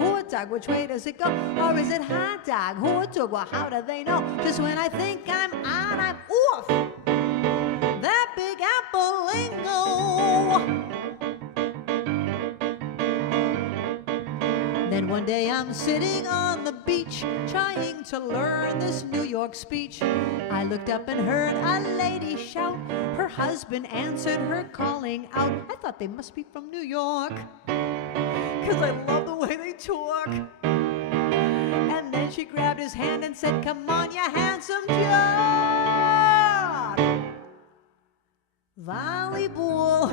which way does it go? Or is it hot dog, well, how do they know? Just when I think I'm on, I'm off. That Big Apple lingo. Then one day I'm sitting on the beach trying to learn this New York speech. I looked up and heard a lady shout. Her husband answered her calling out. I thought they must be from New York, 'cause I love the way they talk. And then she grabbed his hand and said, "Come on, you handsome jock. Volleyball,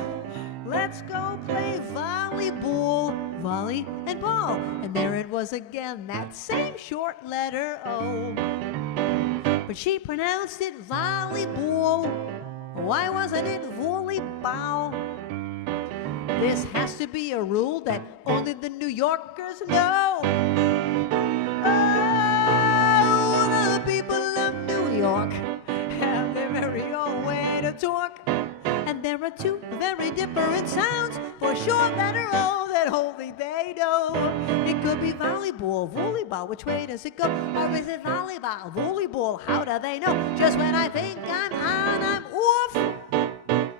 let's go play volleyball." Volley and ball. And there it was again, that same short letter O. But she pronounced it volleyball. Why wasn't it volleyball? This has to be a rule that only the New Yorkers know. Oh, the people of New York have their very own way to talk. And there are two very different sounds for short letter O that only they know. It could be volleyball, volleyball, which way does it go? Or is it volleyball, volleyball, how do they know? Just when I think I'm on, I'm off.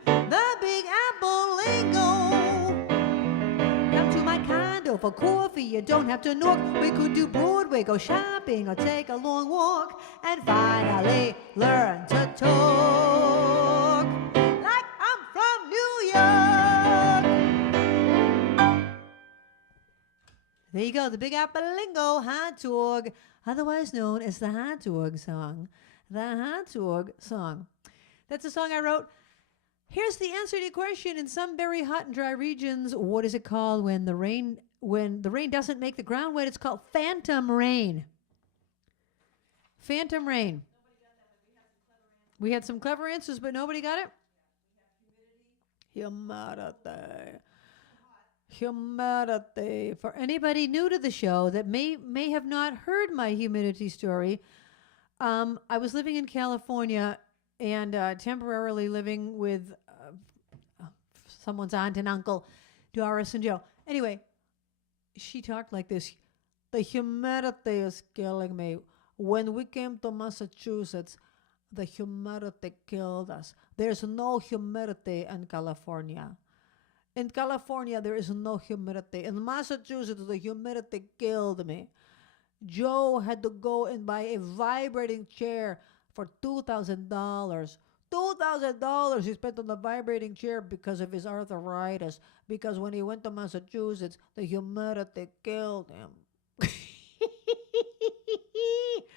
The Big Apple lingo. Come to my condo for coffee, you don't have to knock. We could do Broadway, go shopping, or take a long walk. And finally learn to talk like I'm from New York. There you go, the Big Apple lingo, hot dog, otherwise known as the hot dog song. The hot dog song. That's a song I wrote. Here's the answer to your question. In some very hot and dry regions, what is it called when the rain doesn't make the ground wet? It's called phantom rain. Phantom rain. We had some clever answers, but nobody got it? Humidity. Humidity. For anybody new to the show that may have not heard my humidity story, I was living in California and temporarily living with someone's aunt and uncle, Doris and Joe. Anyway, she talked like this. The humidity is killing me. When we came to Massachusetts, the humidity killed us. There's no humidity in California. In California, there is no humidity. In Massachusetts, the humidity killed me. Joe had to go and buy a vibrating chair for $2,000 $2,000 he spent on the vibrating chair because of his arthritis. Because when he went to Massachusetts, the humidity killed him.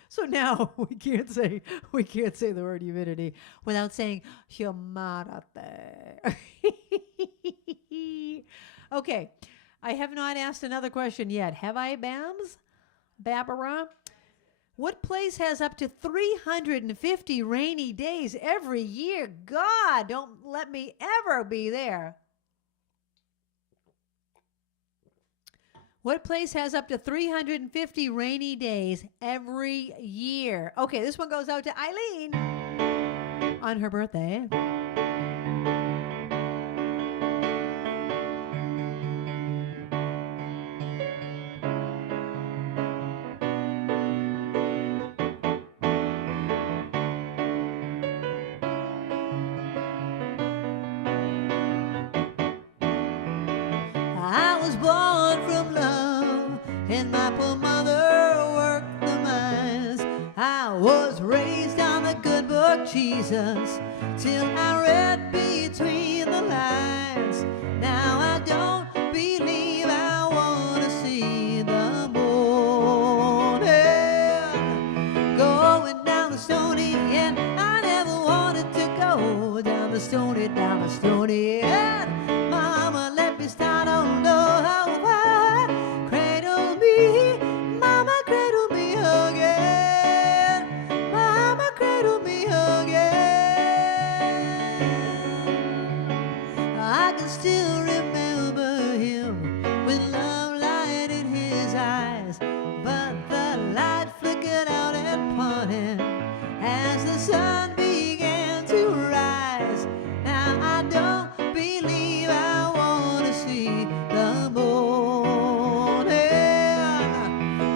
So now we can't say the word humidity without saying humidity. Okay, I have not asked another question yet. Have I, Babs? Barbara? What place has up to 350 rainy days every year? God, don't let me ever be there. What place has up to 350 rainy days every year? Okay, this one goes out to Eileen on her birthday. I was born from love, and my poor mother worked the mines. I was raised on the good book Jesus, till I read between the lines. Now I don't believe I want to see the morning going down the stony end. I never wanted to go down the stony end. Mama, let me start on cradle me, mama, cradle me again, mama, cradle me again. I can still remember him with love light in his eyes, but the light flickered out and parted as the sun began to rise. Now I don't believe I want to see the morning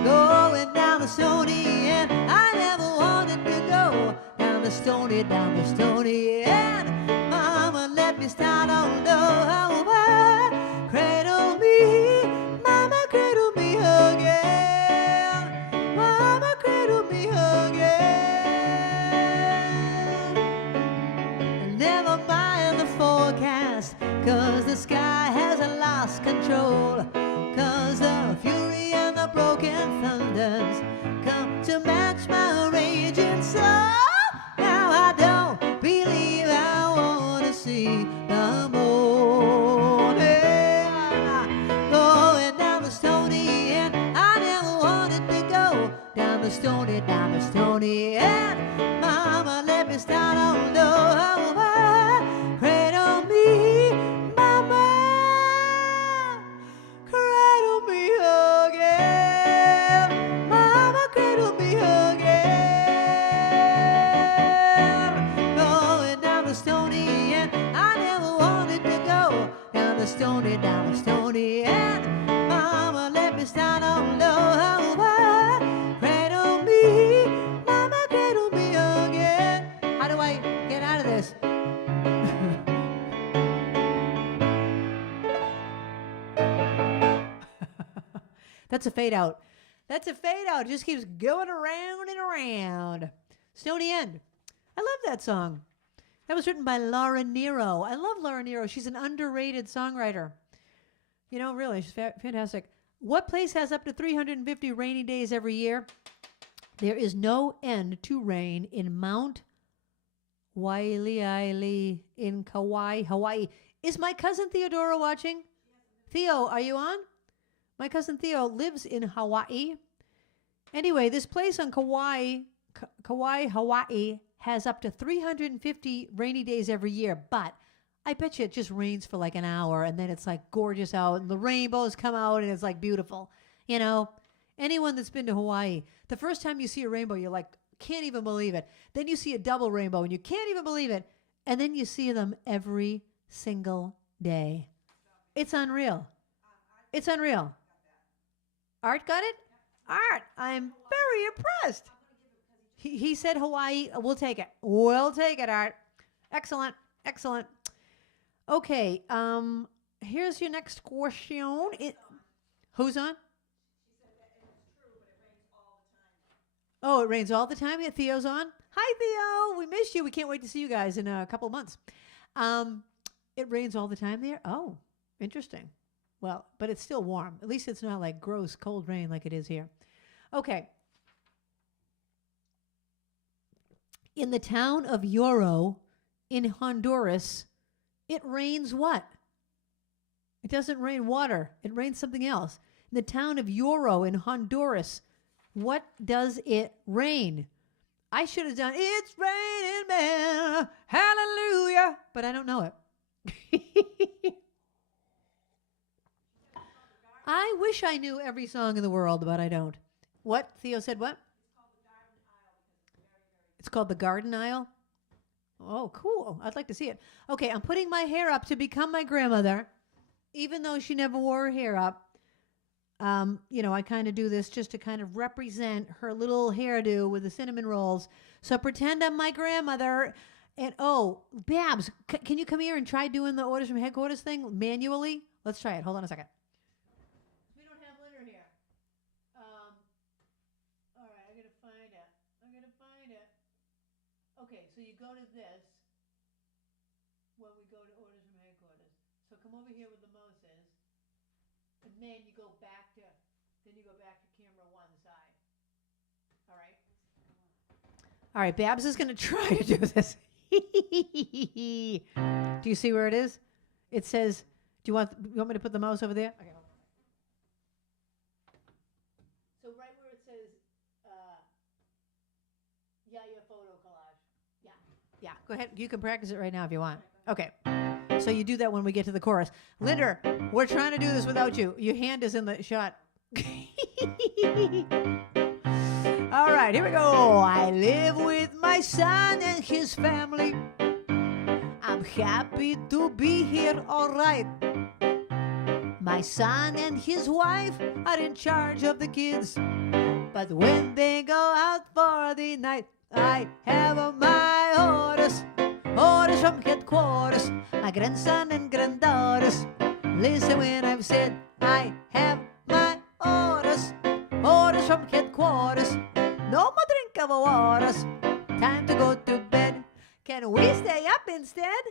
going down the stony end. I never wanted to go down the stony end. Mama, let me start on over. Cradle me, mama, cradle me again, mama, cradle me again. Never mind the forecast, 'cause the sky has lost control, 'cause the fury and the broken thunders come to match my raging soul. Now I don't believe I want to see the morning going down the stony end. I never wanted to go down the stony end. Mama, let me start on over. Cradle me, mama, cradle me again, mama, cradle me again. Going down the stony end. I never wanted to go down the stony end. Mama, let me start on over. Cradle me, mama, cradle me again. How do I get out of this? That's a fade out. That's a fade out. It just keeps going around and around. Stony End. I love that song. That was written by Laura Nero. I love Laura Nero. She's an underrated songwriter. You know, really, she's fantastic. What place has up to 350 rainy days every year? There is no end to rain in Mount Waileile in Kauai, Hawaii. Is my cousin Theodora watching? Theo, are you on? My cousin Theo lives in Hawaii. Anyway, this place on Kauai, Hawaii, has up to 350 rainy days every year, but I bet you it just rains for like an hour and then it's like gorgeous out and the rainbows come out and it's like beautiful. You know, anyone that's been to Hawaii, the first time you see a rainbow, you're like, can't even believe it. Then you see a double rainbow and you can't even believe it. And then you see them every single day. It's unreal. It's unreal. Art got it? Art, I'm very impressed. He said Hawaii. We'll take it. We'll take it, Art. Excellent. Excellent. Okay. Here's your next question. Who's on? Oh, it rains all the time? Yeah, Theo's on? Hi, Theo. We missed you. We can't wait to see you guys in a couple of months. It rains all the time there. Oh, interesting. Well, but it's still warm. At least it's not like gross cold rain like it is here. Okay. In the town of Yoro in Honduras, it rains what? It doesn't rain water. It rains something else. In the town of Yoro in Honduras, what does it rain? I should have done, it's raining man, hallelujah, but I don't know it. I wish I knew every song in the world, but I don't. What? Theo said what? It's called the Garden Aisle. Oh, cool. I'd like to see it. Okay, I'm putting my hair up to become my grandmother, even though she never wore her hair up. I kind of do this just to kind of represent her little hairdo with the cinnamon rolls. So pretend I'm my grandmother. And, oh, Babs, can you come here and try doing the orders from headquarters thing manually? Let's try it. Hold on a second. We don't have Linda here. All right, I got to find it. Okay, so you go to this when we go to orders from headquarters. So come over here with the Moses. And then you go back to camera one side. All right? All right, Babs is going to try to do this. Do you see where it is? It says, you want me to put the mouse over there? Okay. So right where it says, your photo collage. Yeah, go ahead. You can practice it right now if you want. Okay. So you do that when we get to the chorus. Linda, we're trying to do this without you. Your hand is in the shot. All right, here we go. I live with my son and his family. I'm happy to be here, all right. My son and his wife are in charge of the kids. But when they go out for the night, I have my orders from headquarters, my grandson and granddaughters. Listen when I've said I have my orders from headquarters. No more drink of waters, time to go to bed. Can we stay up instead?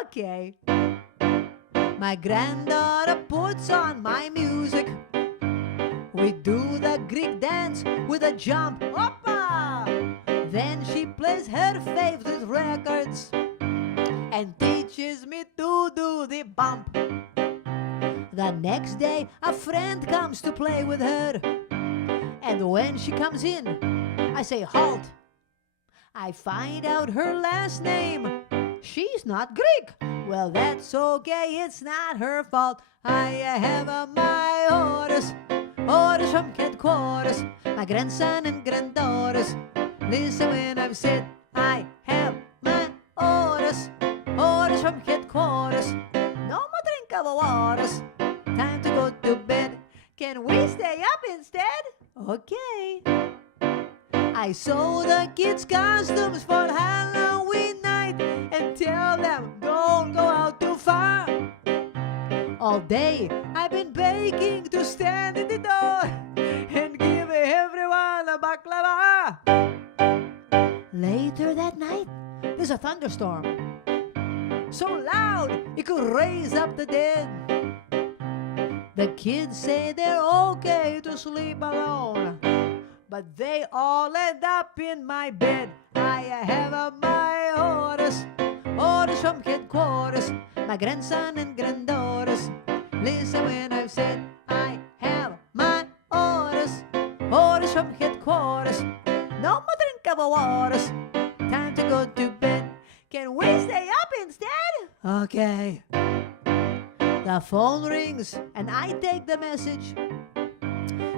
Okay. My granddaughter puts on my music. We do the Greek dance with a jump. Hoppa! Then she plays her favorite records and teaches me to do the bump. The next day, a friend comes to play with her. And when she comes in, I say, halt. I find out her last name. She's not Greek. Well, that's okay. It's not her fault. I have my orders from headquarters, my grandson and granddaughters. Listen when I've said I have my orders from headquarters. No more drink of waters, time to go to bed. Can we stay up instead? Okay. I sew the kids' costumes for Halloween night and tell them don't go out too far. All day I've been begging to stand in the door and give everyone a baklava. Later that night, there's a thunderstorm. So loud, it could raise up the dead. The kids say they're okay to sleep alone, but they all end up in my bed. I have my orders from headquarters, my grandson and granddaughters. Listen when I've said I have my orders from headquarters. No more drink of waters, time to go to bed. Can we stay up instead? Okay. The phone rings and I take the message.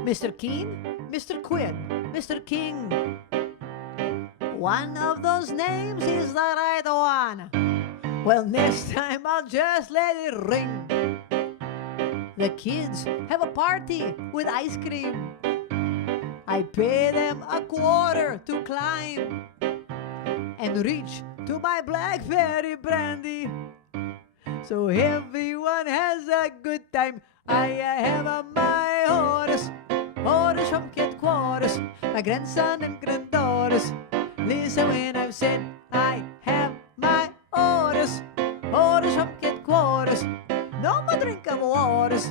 Mr. Keen, Mr. Quinn, Mr. King. One of those names is the right one. Well, next time I'll just let it ring. The kids have a party with ice cream. I pay them $0.25 to climb and reach to my blackberry brandy. So everyone has a good time. I have my orders from headquarters, my grandson and granddaughters. Listen when I've said I have my orders, orders from headquarters. No more drink of waters.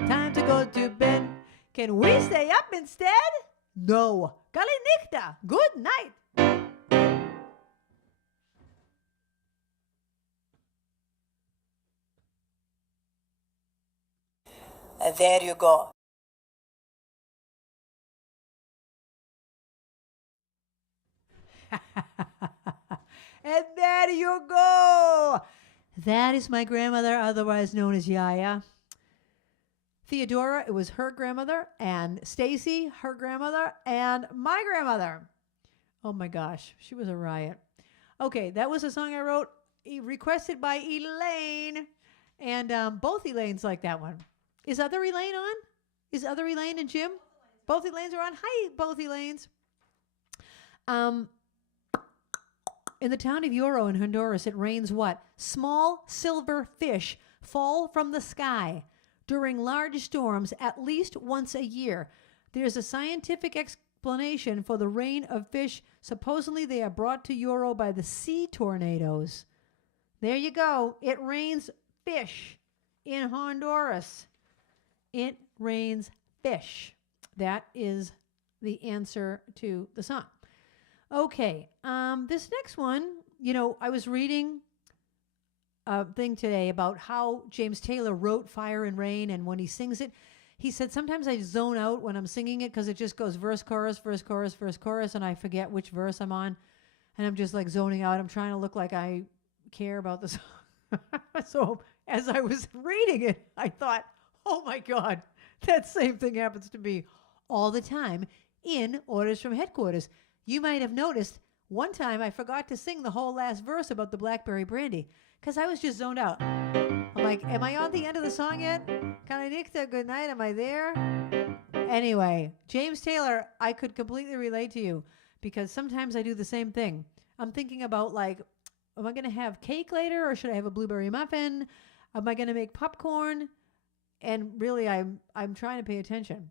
Time to go to bed. Can we stay up instead? No. Kalinichta. Good night. There you go. And there you go. That is my grandmother, otherwise known as Yaya. Theodora, it was her grandmother, and Stacy, her grandmother, and my grandmother. Oh my gosh, she was a riot. Okay, that was a song I wrote, requested by Elaine, and both Elaines like that one. Is other Elaine on? Is other Elaine and Jim? Both Elaines are on. Hi, both Elaines. In the town of Yoro in Honduras, it rains what? Small silver fish fall from the sky during large storms at least once a year. There's a scientific explanation for the rain of fish. Supposedly they are brought to Yoro by the sea tornadoes. There you go. It rains fish in Honduras. It rains fish. That is the answer to the song. Okay, this next one, I was reading a thing today about how James Taylor wrote Fire and Rain, and when he sings it, he said, sometimes I zone out when I'm singing it because it just goes verse, chorus, verse, chorus, verse, chorus, and I forget which verse I'm on, and I'm just like zoning out. I'm trying to look like I care about the song. So as I was reading it, I thought, oh my God, that same thing happens to me all the time in Orders from Headquarters. You might have noticed one time I forgot to sing the whole last verse about the blackberry brandy because I was just zoned out. I'm like, am I on the end of the song yet? Kalinichta, good night. Am I there? Anyway, James Taylor, I could completely relate to you because sometimes I do the same thing. I'm thinking about like, am I going to have cake later or should I have a blueberry muffin? Am I going to make popcorn? And really, I'm trying to pay attention.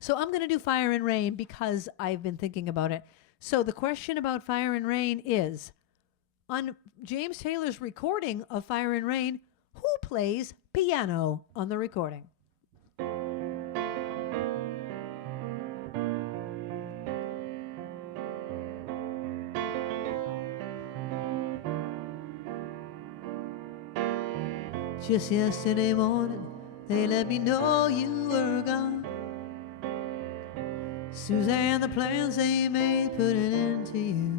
So I'm going to do Fire and Rain because I've been thinking about it. So the question about Fire and Rain is, on James Taylor's recording of Fire and Rain, who plays piano on the recording? Just yesterday morning, they let me know you were gone. Suzanne, the plans they made put an end to you.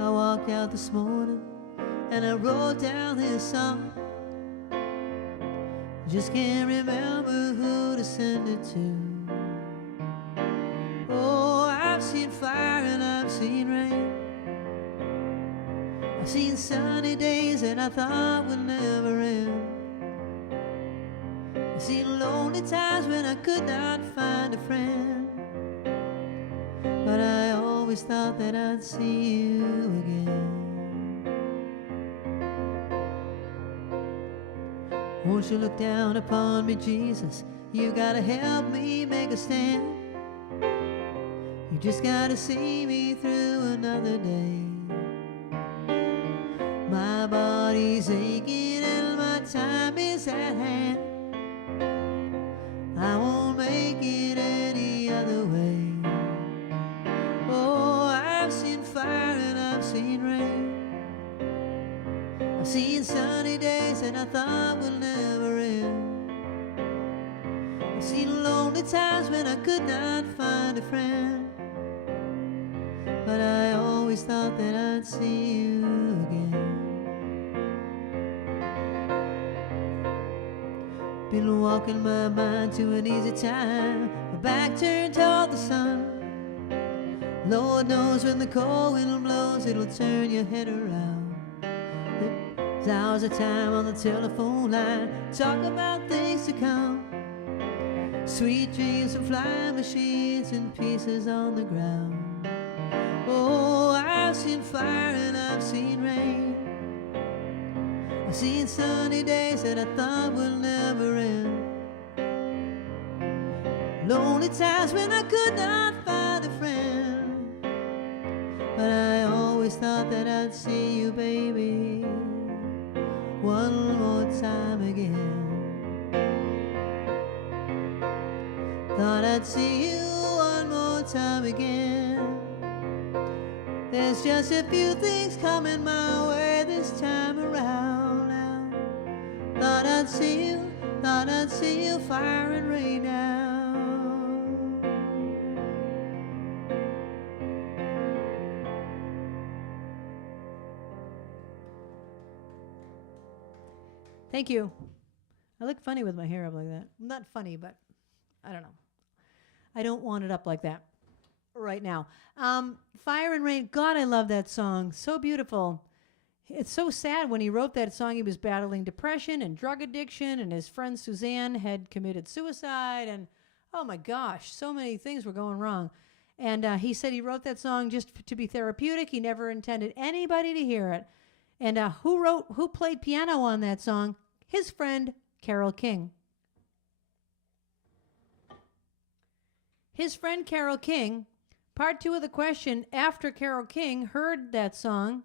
I walked out this morning and I wrote down this song. Just can't remember who to send it to. Oh, I've seen fire and I've seen rain. I've seen sunny days that I thought would never end. I've seen lonely times when I could not find a friend. But I always thought that I'd see you again. Won't you look down upon me, Jesus? You gotta help me make a stand. You just gotta see me through another day. My body's aching and my time is at hand. I won't make it any other way. Oh, I've seen fire and I've seen rain. I've seen sunny days that I thought would never end. I've seen lonely times when I could not find a friend. But I always thought that I'd see you again. Been walking my mind to an easy time, my back turned toward the sun. Lord knows when the cold wind blows, it'll turn your head around. There's hours of time on the telephone line, talk about things to come. Sweet dreams from flying machines and pieces on the ground. Oh, I've seen fire and I've seen rain. I've seen sunny days that I thought would never end. lonely times when I could not find a friend. But I always thought that I'd see you, baby, one more time again. Thought I'd see you one more time again. There's just a few things coming my way this time around now. Thought I'd see you, fire and rain now. Thank you. I look funny with my hair up like that. Not funny, but I don't know. I don't want it up like that right now. Fire and Rain. God, I love that song. So beautiful. It's so sad when he wrote that song. He was battling depression and drug addiction, and his friend Suzanne had committed suicide. And oh my gosh, so many things were going wrong. And he said he wrote that song just to be therapeutic. He never intended anybody to hear it. And who played piano on that song? His friend Carole King. His friend Carole King, part 2 of the question, after Carole King heard that song,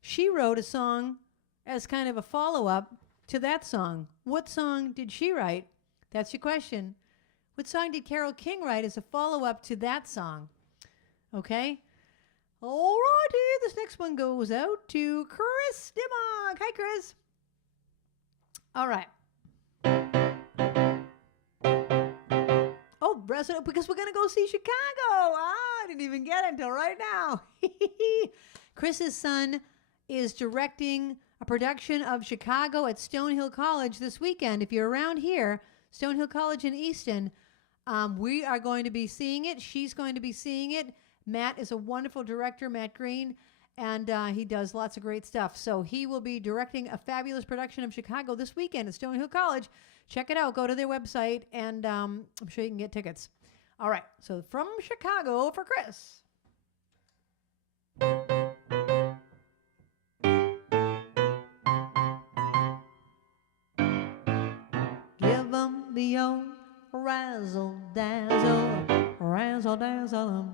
she wrote a song as kind of a follow-up to that song. What song did she write? That's your question. What song did Carole King write as a follow-up to that song? Okay? All righty, this next one goes out to Chris Dimmock. Hi, Chris. All right. Oh, because we're going to go see Chicago. I didn't even get it until right now. Chris's son is directing a production of Chicago at Stonehill College this weekend. If you're around here, Stonehill College in Easton, we are going to be seeing it. She's going to be seeing it. Matt is a wonderful director, Matt Green, and he does lots of great stuff. So he will be directing a fabulous production of Chicago this weekend at Stonehill College. Check it out. Go to their website, and I'm sure you can get tickets. All right. So from Chicago for Chris. Give them the old razzle-dazzle, razzle-dazzle.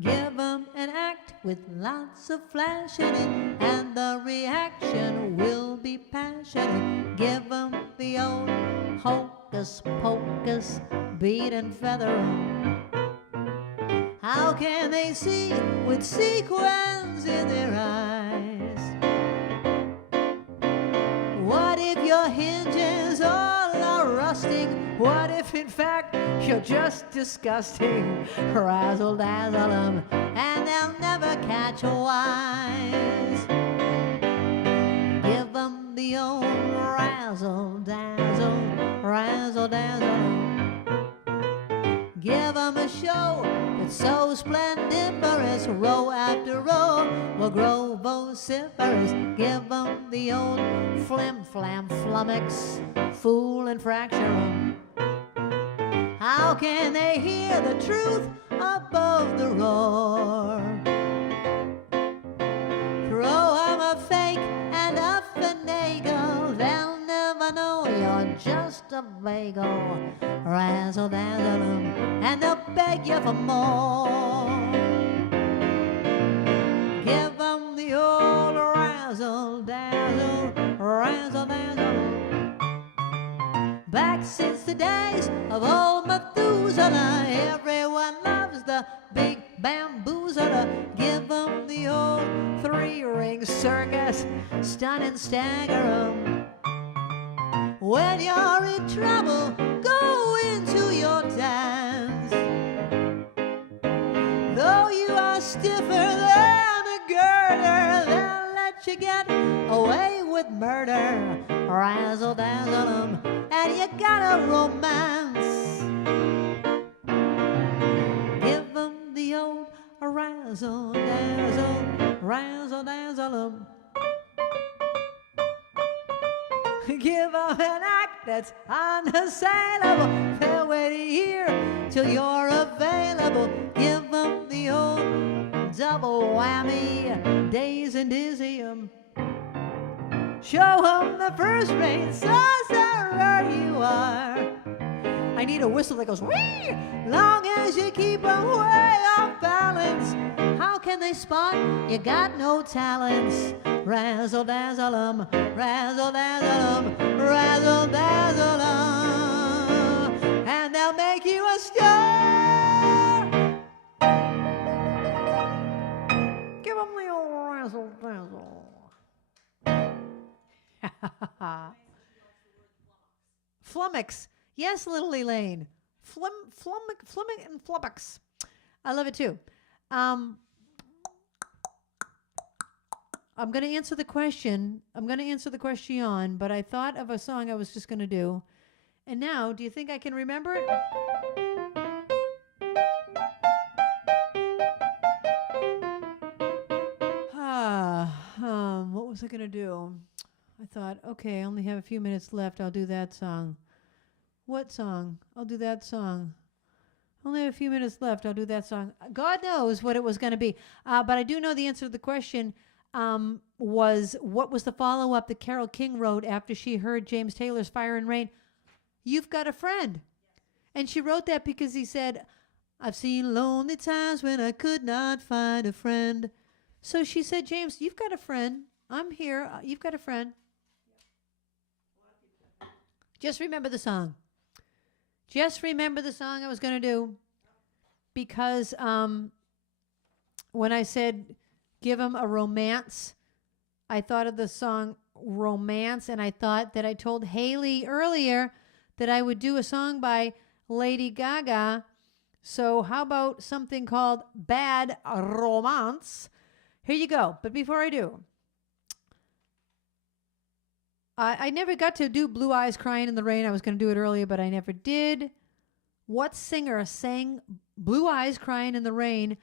Give them an act with lots of flash in it, and the reaction will be passionate. Give them the old hocus-pocus, beat and feather 'em. How can they see with sequins in their eyes? What if your hinges all are rusting? What if in fact you're just disgusting? Razzle-dazzle 'em, and they'll never catch wise. Give them the old razzle-dazzle, razzle-dazzle. Give them a show that's so splendiferous, row after row will grow vociferous. Give them the old flim-flam flummox, fool and fracture 'em. How can they hear the truth above the roar? Throw 'em a fake and a finagle, they'll never know you're just a bagel. Razzle-dazzle 'em, and they'll beg you for more. Give 'em the old razzle-dazzle, razzle-dazzle. Back since the days of old Methuselah, everyone loves the big bamboozler. Give 'em the old three-ring circus, stun and stagger 'em. When you're in trouble, go into your dance. Though you are stiffer than a girder, they'll let you get away with murder. Razzle-dazzle 'em, and you got a romance. Give 'em the old razzle-dazzle, razzle-dazzle 'em. Give 'em an act that's unassailable. They'll wait a year till you're available. Give 'em the old double whammy, daze and dizzy 'em. Show 'em the first rate sorcerer you are. I need a whistle that goes, wee! Long as you keep them way off balance, how can they spot you got no talents? Razzle dazzle 'em, razzle dazzle 'em, razzle dazzle 'em, and they'll make you a star. Give 'em the old razzle dazzle. Flummox. Yes, little Elaine. Flummox and flummox. I love it too. I'm going to answer the question. I'm going to answer the question, but I thought of a song I was just going to do. And now, do you think I can remember it? What was I going to do? I thought, okay, I only have a few minutes left. I'll do that song. What song? I'll do that song. Only have a few minutes left. I'll do that song. God knows what it was going to be. But I do know the answer to the question was, what was the follow-up that Carole King wrote after she heard James Taylor's Fire and Rain? You've got a friend. And she wrote that because he said, I've seen lonely times when I could not find a friend. So she said, James, you've got a friend. I'm here. You've got a friend. Just remember the song. Just remember the song I was going to do. Because when I said give him a romance, I thought of the song Romance, and I thought that I told Haley earlier that I would do a song by Lady Gaga. So how about something called Bad Romance? Here you go. But before I do, I never got to do Blue Eyes Crying in the Rain. I was going to do it earlier, but I never did. What singer sang Blue Eyes Crying in the Rain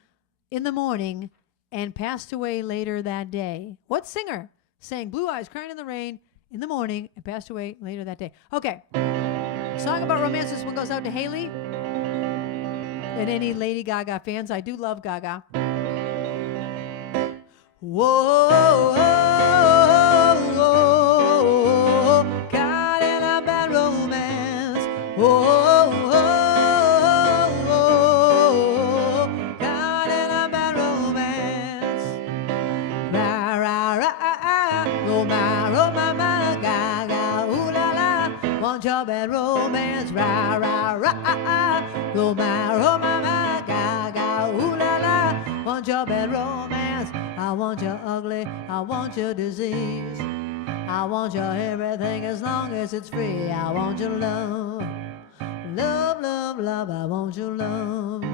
in the morning and passed away later that day? What singer sang Blue Eyes Crying in the Rain in the morning and passed away later that day? Okay. Song about romance. This one goes out to Haley and any Lady Gaga fans. I do love Gaga. Whoa, whoa, whoa, caught in a bad romance. Whoa, whoa, whoa, caught in a bad romance. Ra, ra, ra, oh my, Gaga, ooh la la, want your bad romance. Ra, ra, ra, oh my, Gaga, ooh la la, want your bad romance. I want your ugly, I want your disease, I want your everything as long as it's free. I want your love, love, love, love, I want your love.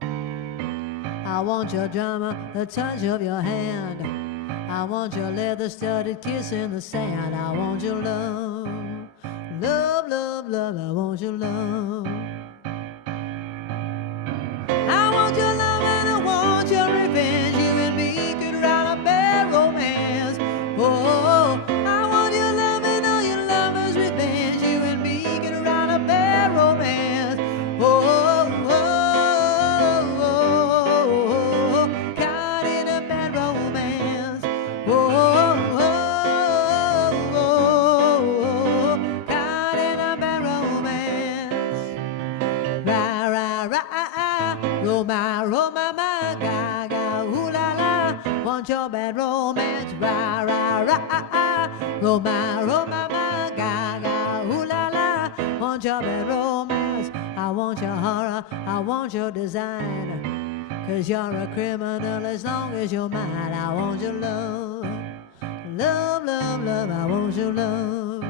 I want your drama, the touch of your hand, I want your leather-studded kiss in the sand. I want your love, love, love, love, I want your love. I want your love and I want your revenge. You and me could write a bad romance. Oh, I want your love and all your lovers' revenge. You and me could write a bad romance. Oh, oh, oh, oh, caught in a bad romance. Oh, oh, oh, oh, caught in a bad romance. Ra, ra, ra, Roma, Roma, ma, Gaga, ooh la la, want your bad romance. Ra, ra, ra, Roma, Roma, ma, Gaga, ooh la la, want your bad romance. I want your horror, I want your design, 'cause you're a criminal as long as you're mine. I want your love, love, love, love, I want your love.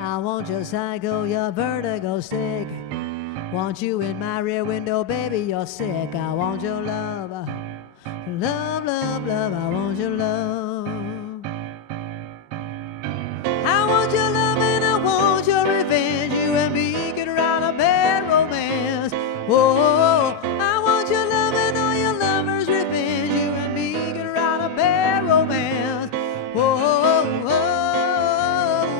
I want your psycho, your vertigo stick. Want you in my rear window, baby, you're sick. I want your love, love, love, love, I want your love. I want your love and I want your revenge. You and me could write a bad romance. Oh, I want your love and all your lovers' revenge. You and me could write a bad romance. Oh, oh,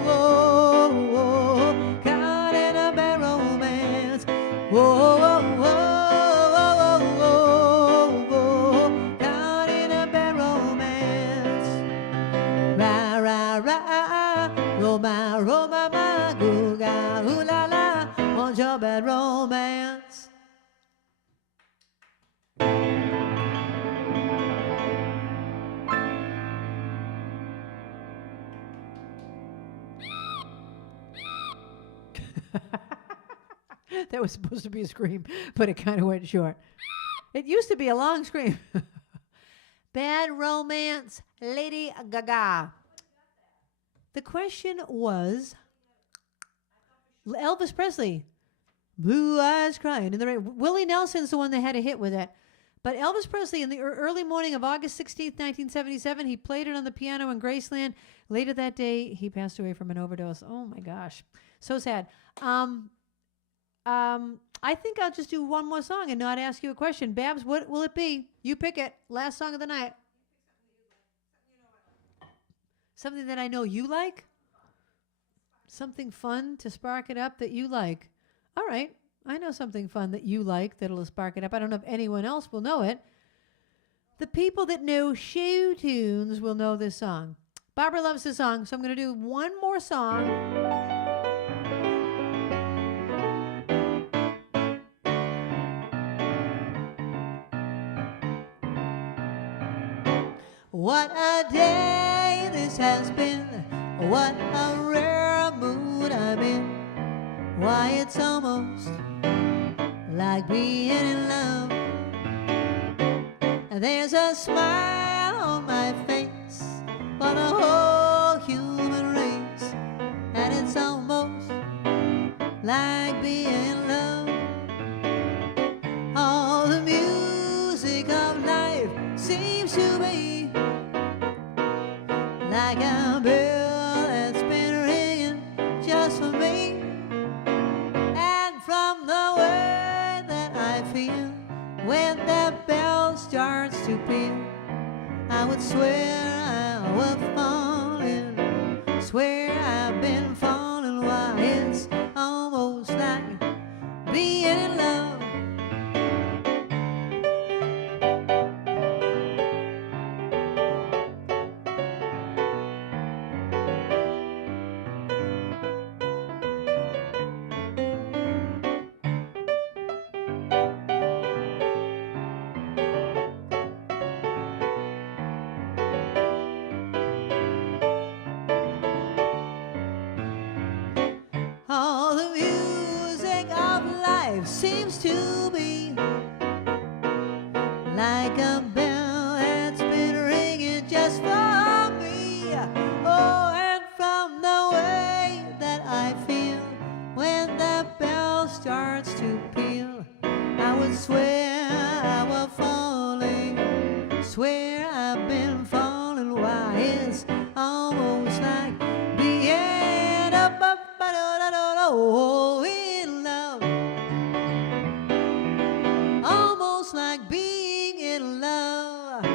oh, oh, caught in a bad romance. Oh, oh, oh, oh, oh, caught in a bad romance. Ra, ra, ra, Roma, Roma, ma. That was supposed to be a scream, but it kind of went short. It used to be a long scream. Bad Romance, Lady Gaga. The question was Elvis Presley. Blue Eyes Crying in the Rain. Willie Nelson's the one that had a hit with it. But Elvis Presley, in the early morning of August 16th, 1977, he played it on the piano in Graceland. Later that day, he passed away from an overdose. Oh, my gosh. So sad. I think I'll just do one more song and not ask you a question. Babs, what will it be? You pick it. Last song of the night. Something that I know you like? Something fun to spark it up that you like. All right. I know something fun that you like that'll spark it up. I don't know if anyone else will know it. The people that know show tunes will know this song. Barbara loves this song, so I'm going to do one more song. What a day this has been. What a rare mood I'm in. Why, it's almost like being in love. There's a smile on my face for the whole human race, and it's almost like being in love. All the music of life seems to be like a bell that's been ringing just for me. And from the way that I feel when that bell starts to peal, I would swear I was falling, swear I've been falling. Why, it's almost like being in love. All the music of life seems to be like a bell that's been ringing just for me. Oh, and from the way that I feel when that bell starts to peal, I would swear I was falling, swear I've been falling. Why, it's almost like being oh, in love, almost like being in love.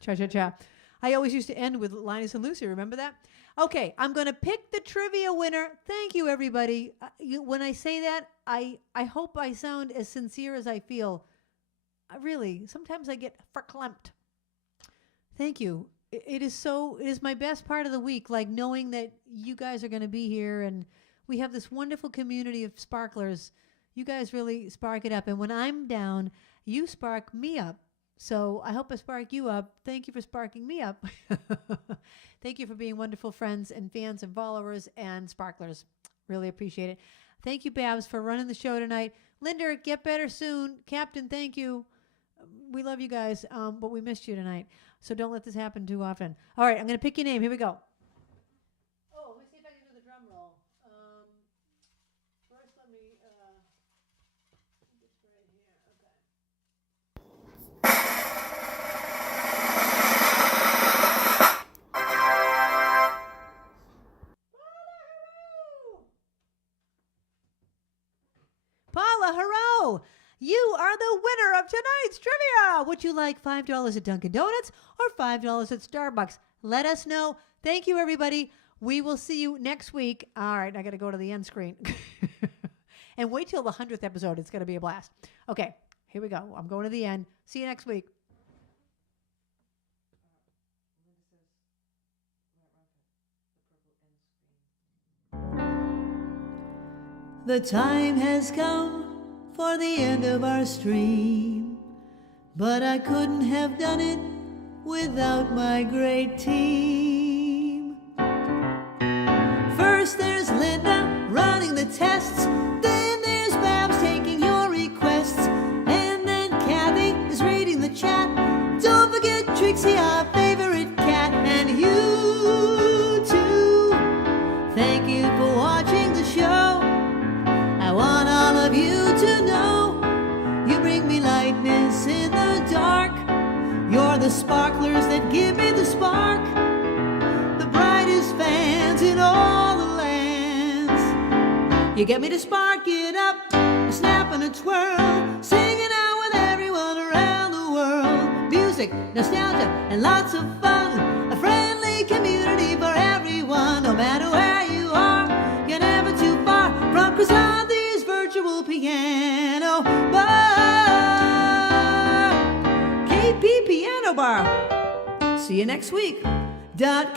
Cha-cha-cha. I always used to end with Linus and Lucy. Remember that? Okay, I'm going to pick the trivia winner. Thank you, everybody. When I say that, I hope I sound as sincere as I feel. Really, sometimes I get verklempt. Thank you. It is my best part of the week, like knowing that you guys are going to be here, and we have this wonderful community of sparklers. You guys really spark it up. And when I'm down, you spark me up. So I hope I spark you up. Thank you for sparking me up. Thank you for being wonderful friends and fans and followers and sparklers. Really appreciate it. Thank you, Babs, for running the show tonight. Linda, get better soon. Captain, thank you. We love you guys, but we missed you tonight. So don't let this happen too often. All right, I'm going to pick your name. Here we go. Oh, let me see if I can do the drum roll. First, let me just right here. Okay. So, you are the winner of tonight's trivia. Would you like $5 at Dunkin' Donuts or $5 at Starbucks? Let us know. Thank you, everybody. We will see you next week. All right, I got to go to the end screen. And wait till the 100th episode. It's going to be a blast. Okay, here we go. I'm going to the end. See you next week. The time has come for the end of our stream, but I couldn't have done it without my great team. First there's Linda running the tests, then there's Babs taking your requests, and then Kathy is reading the chat. Don't forget Trixie, our favorite cat, and you too. Thank you for watching the show. I want all of you to know you bring me lightness in the dark. You're the sparklers that give me the spark, the brightest fans in all the lands. You get me to spark it up, a snap and a twirl, singing out with everyone around the world. Music, nostalgia, and lots of fun, a friendly community for everyone. No matter where you are, you're never too far from Krisanthi's virtual piano bar. KP Piano Bar. See you next week. .com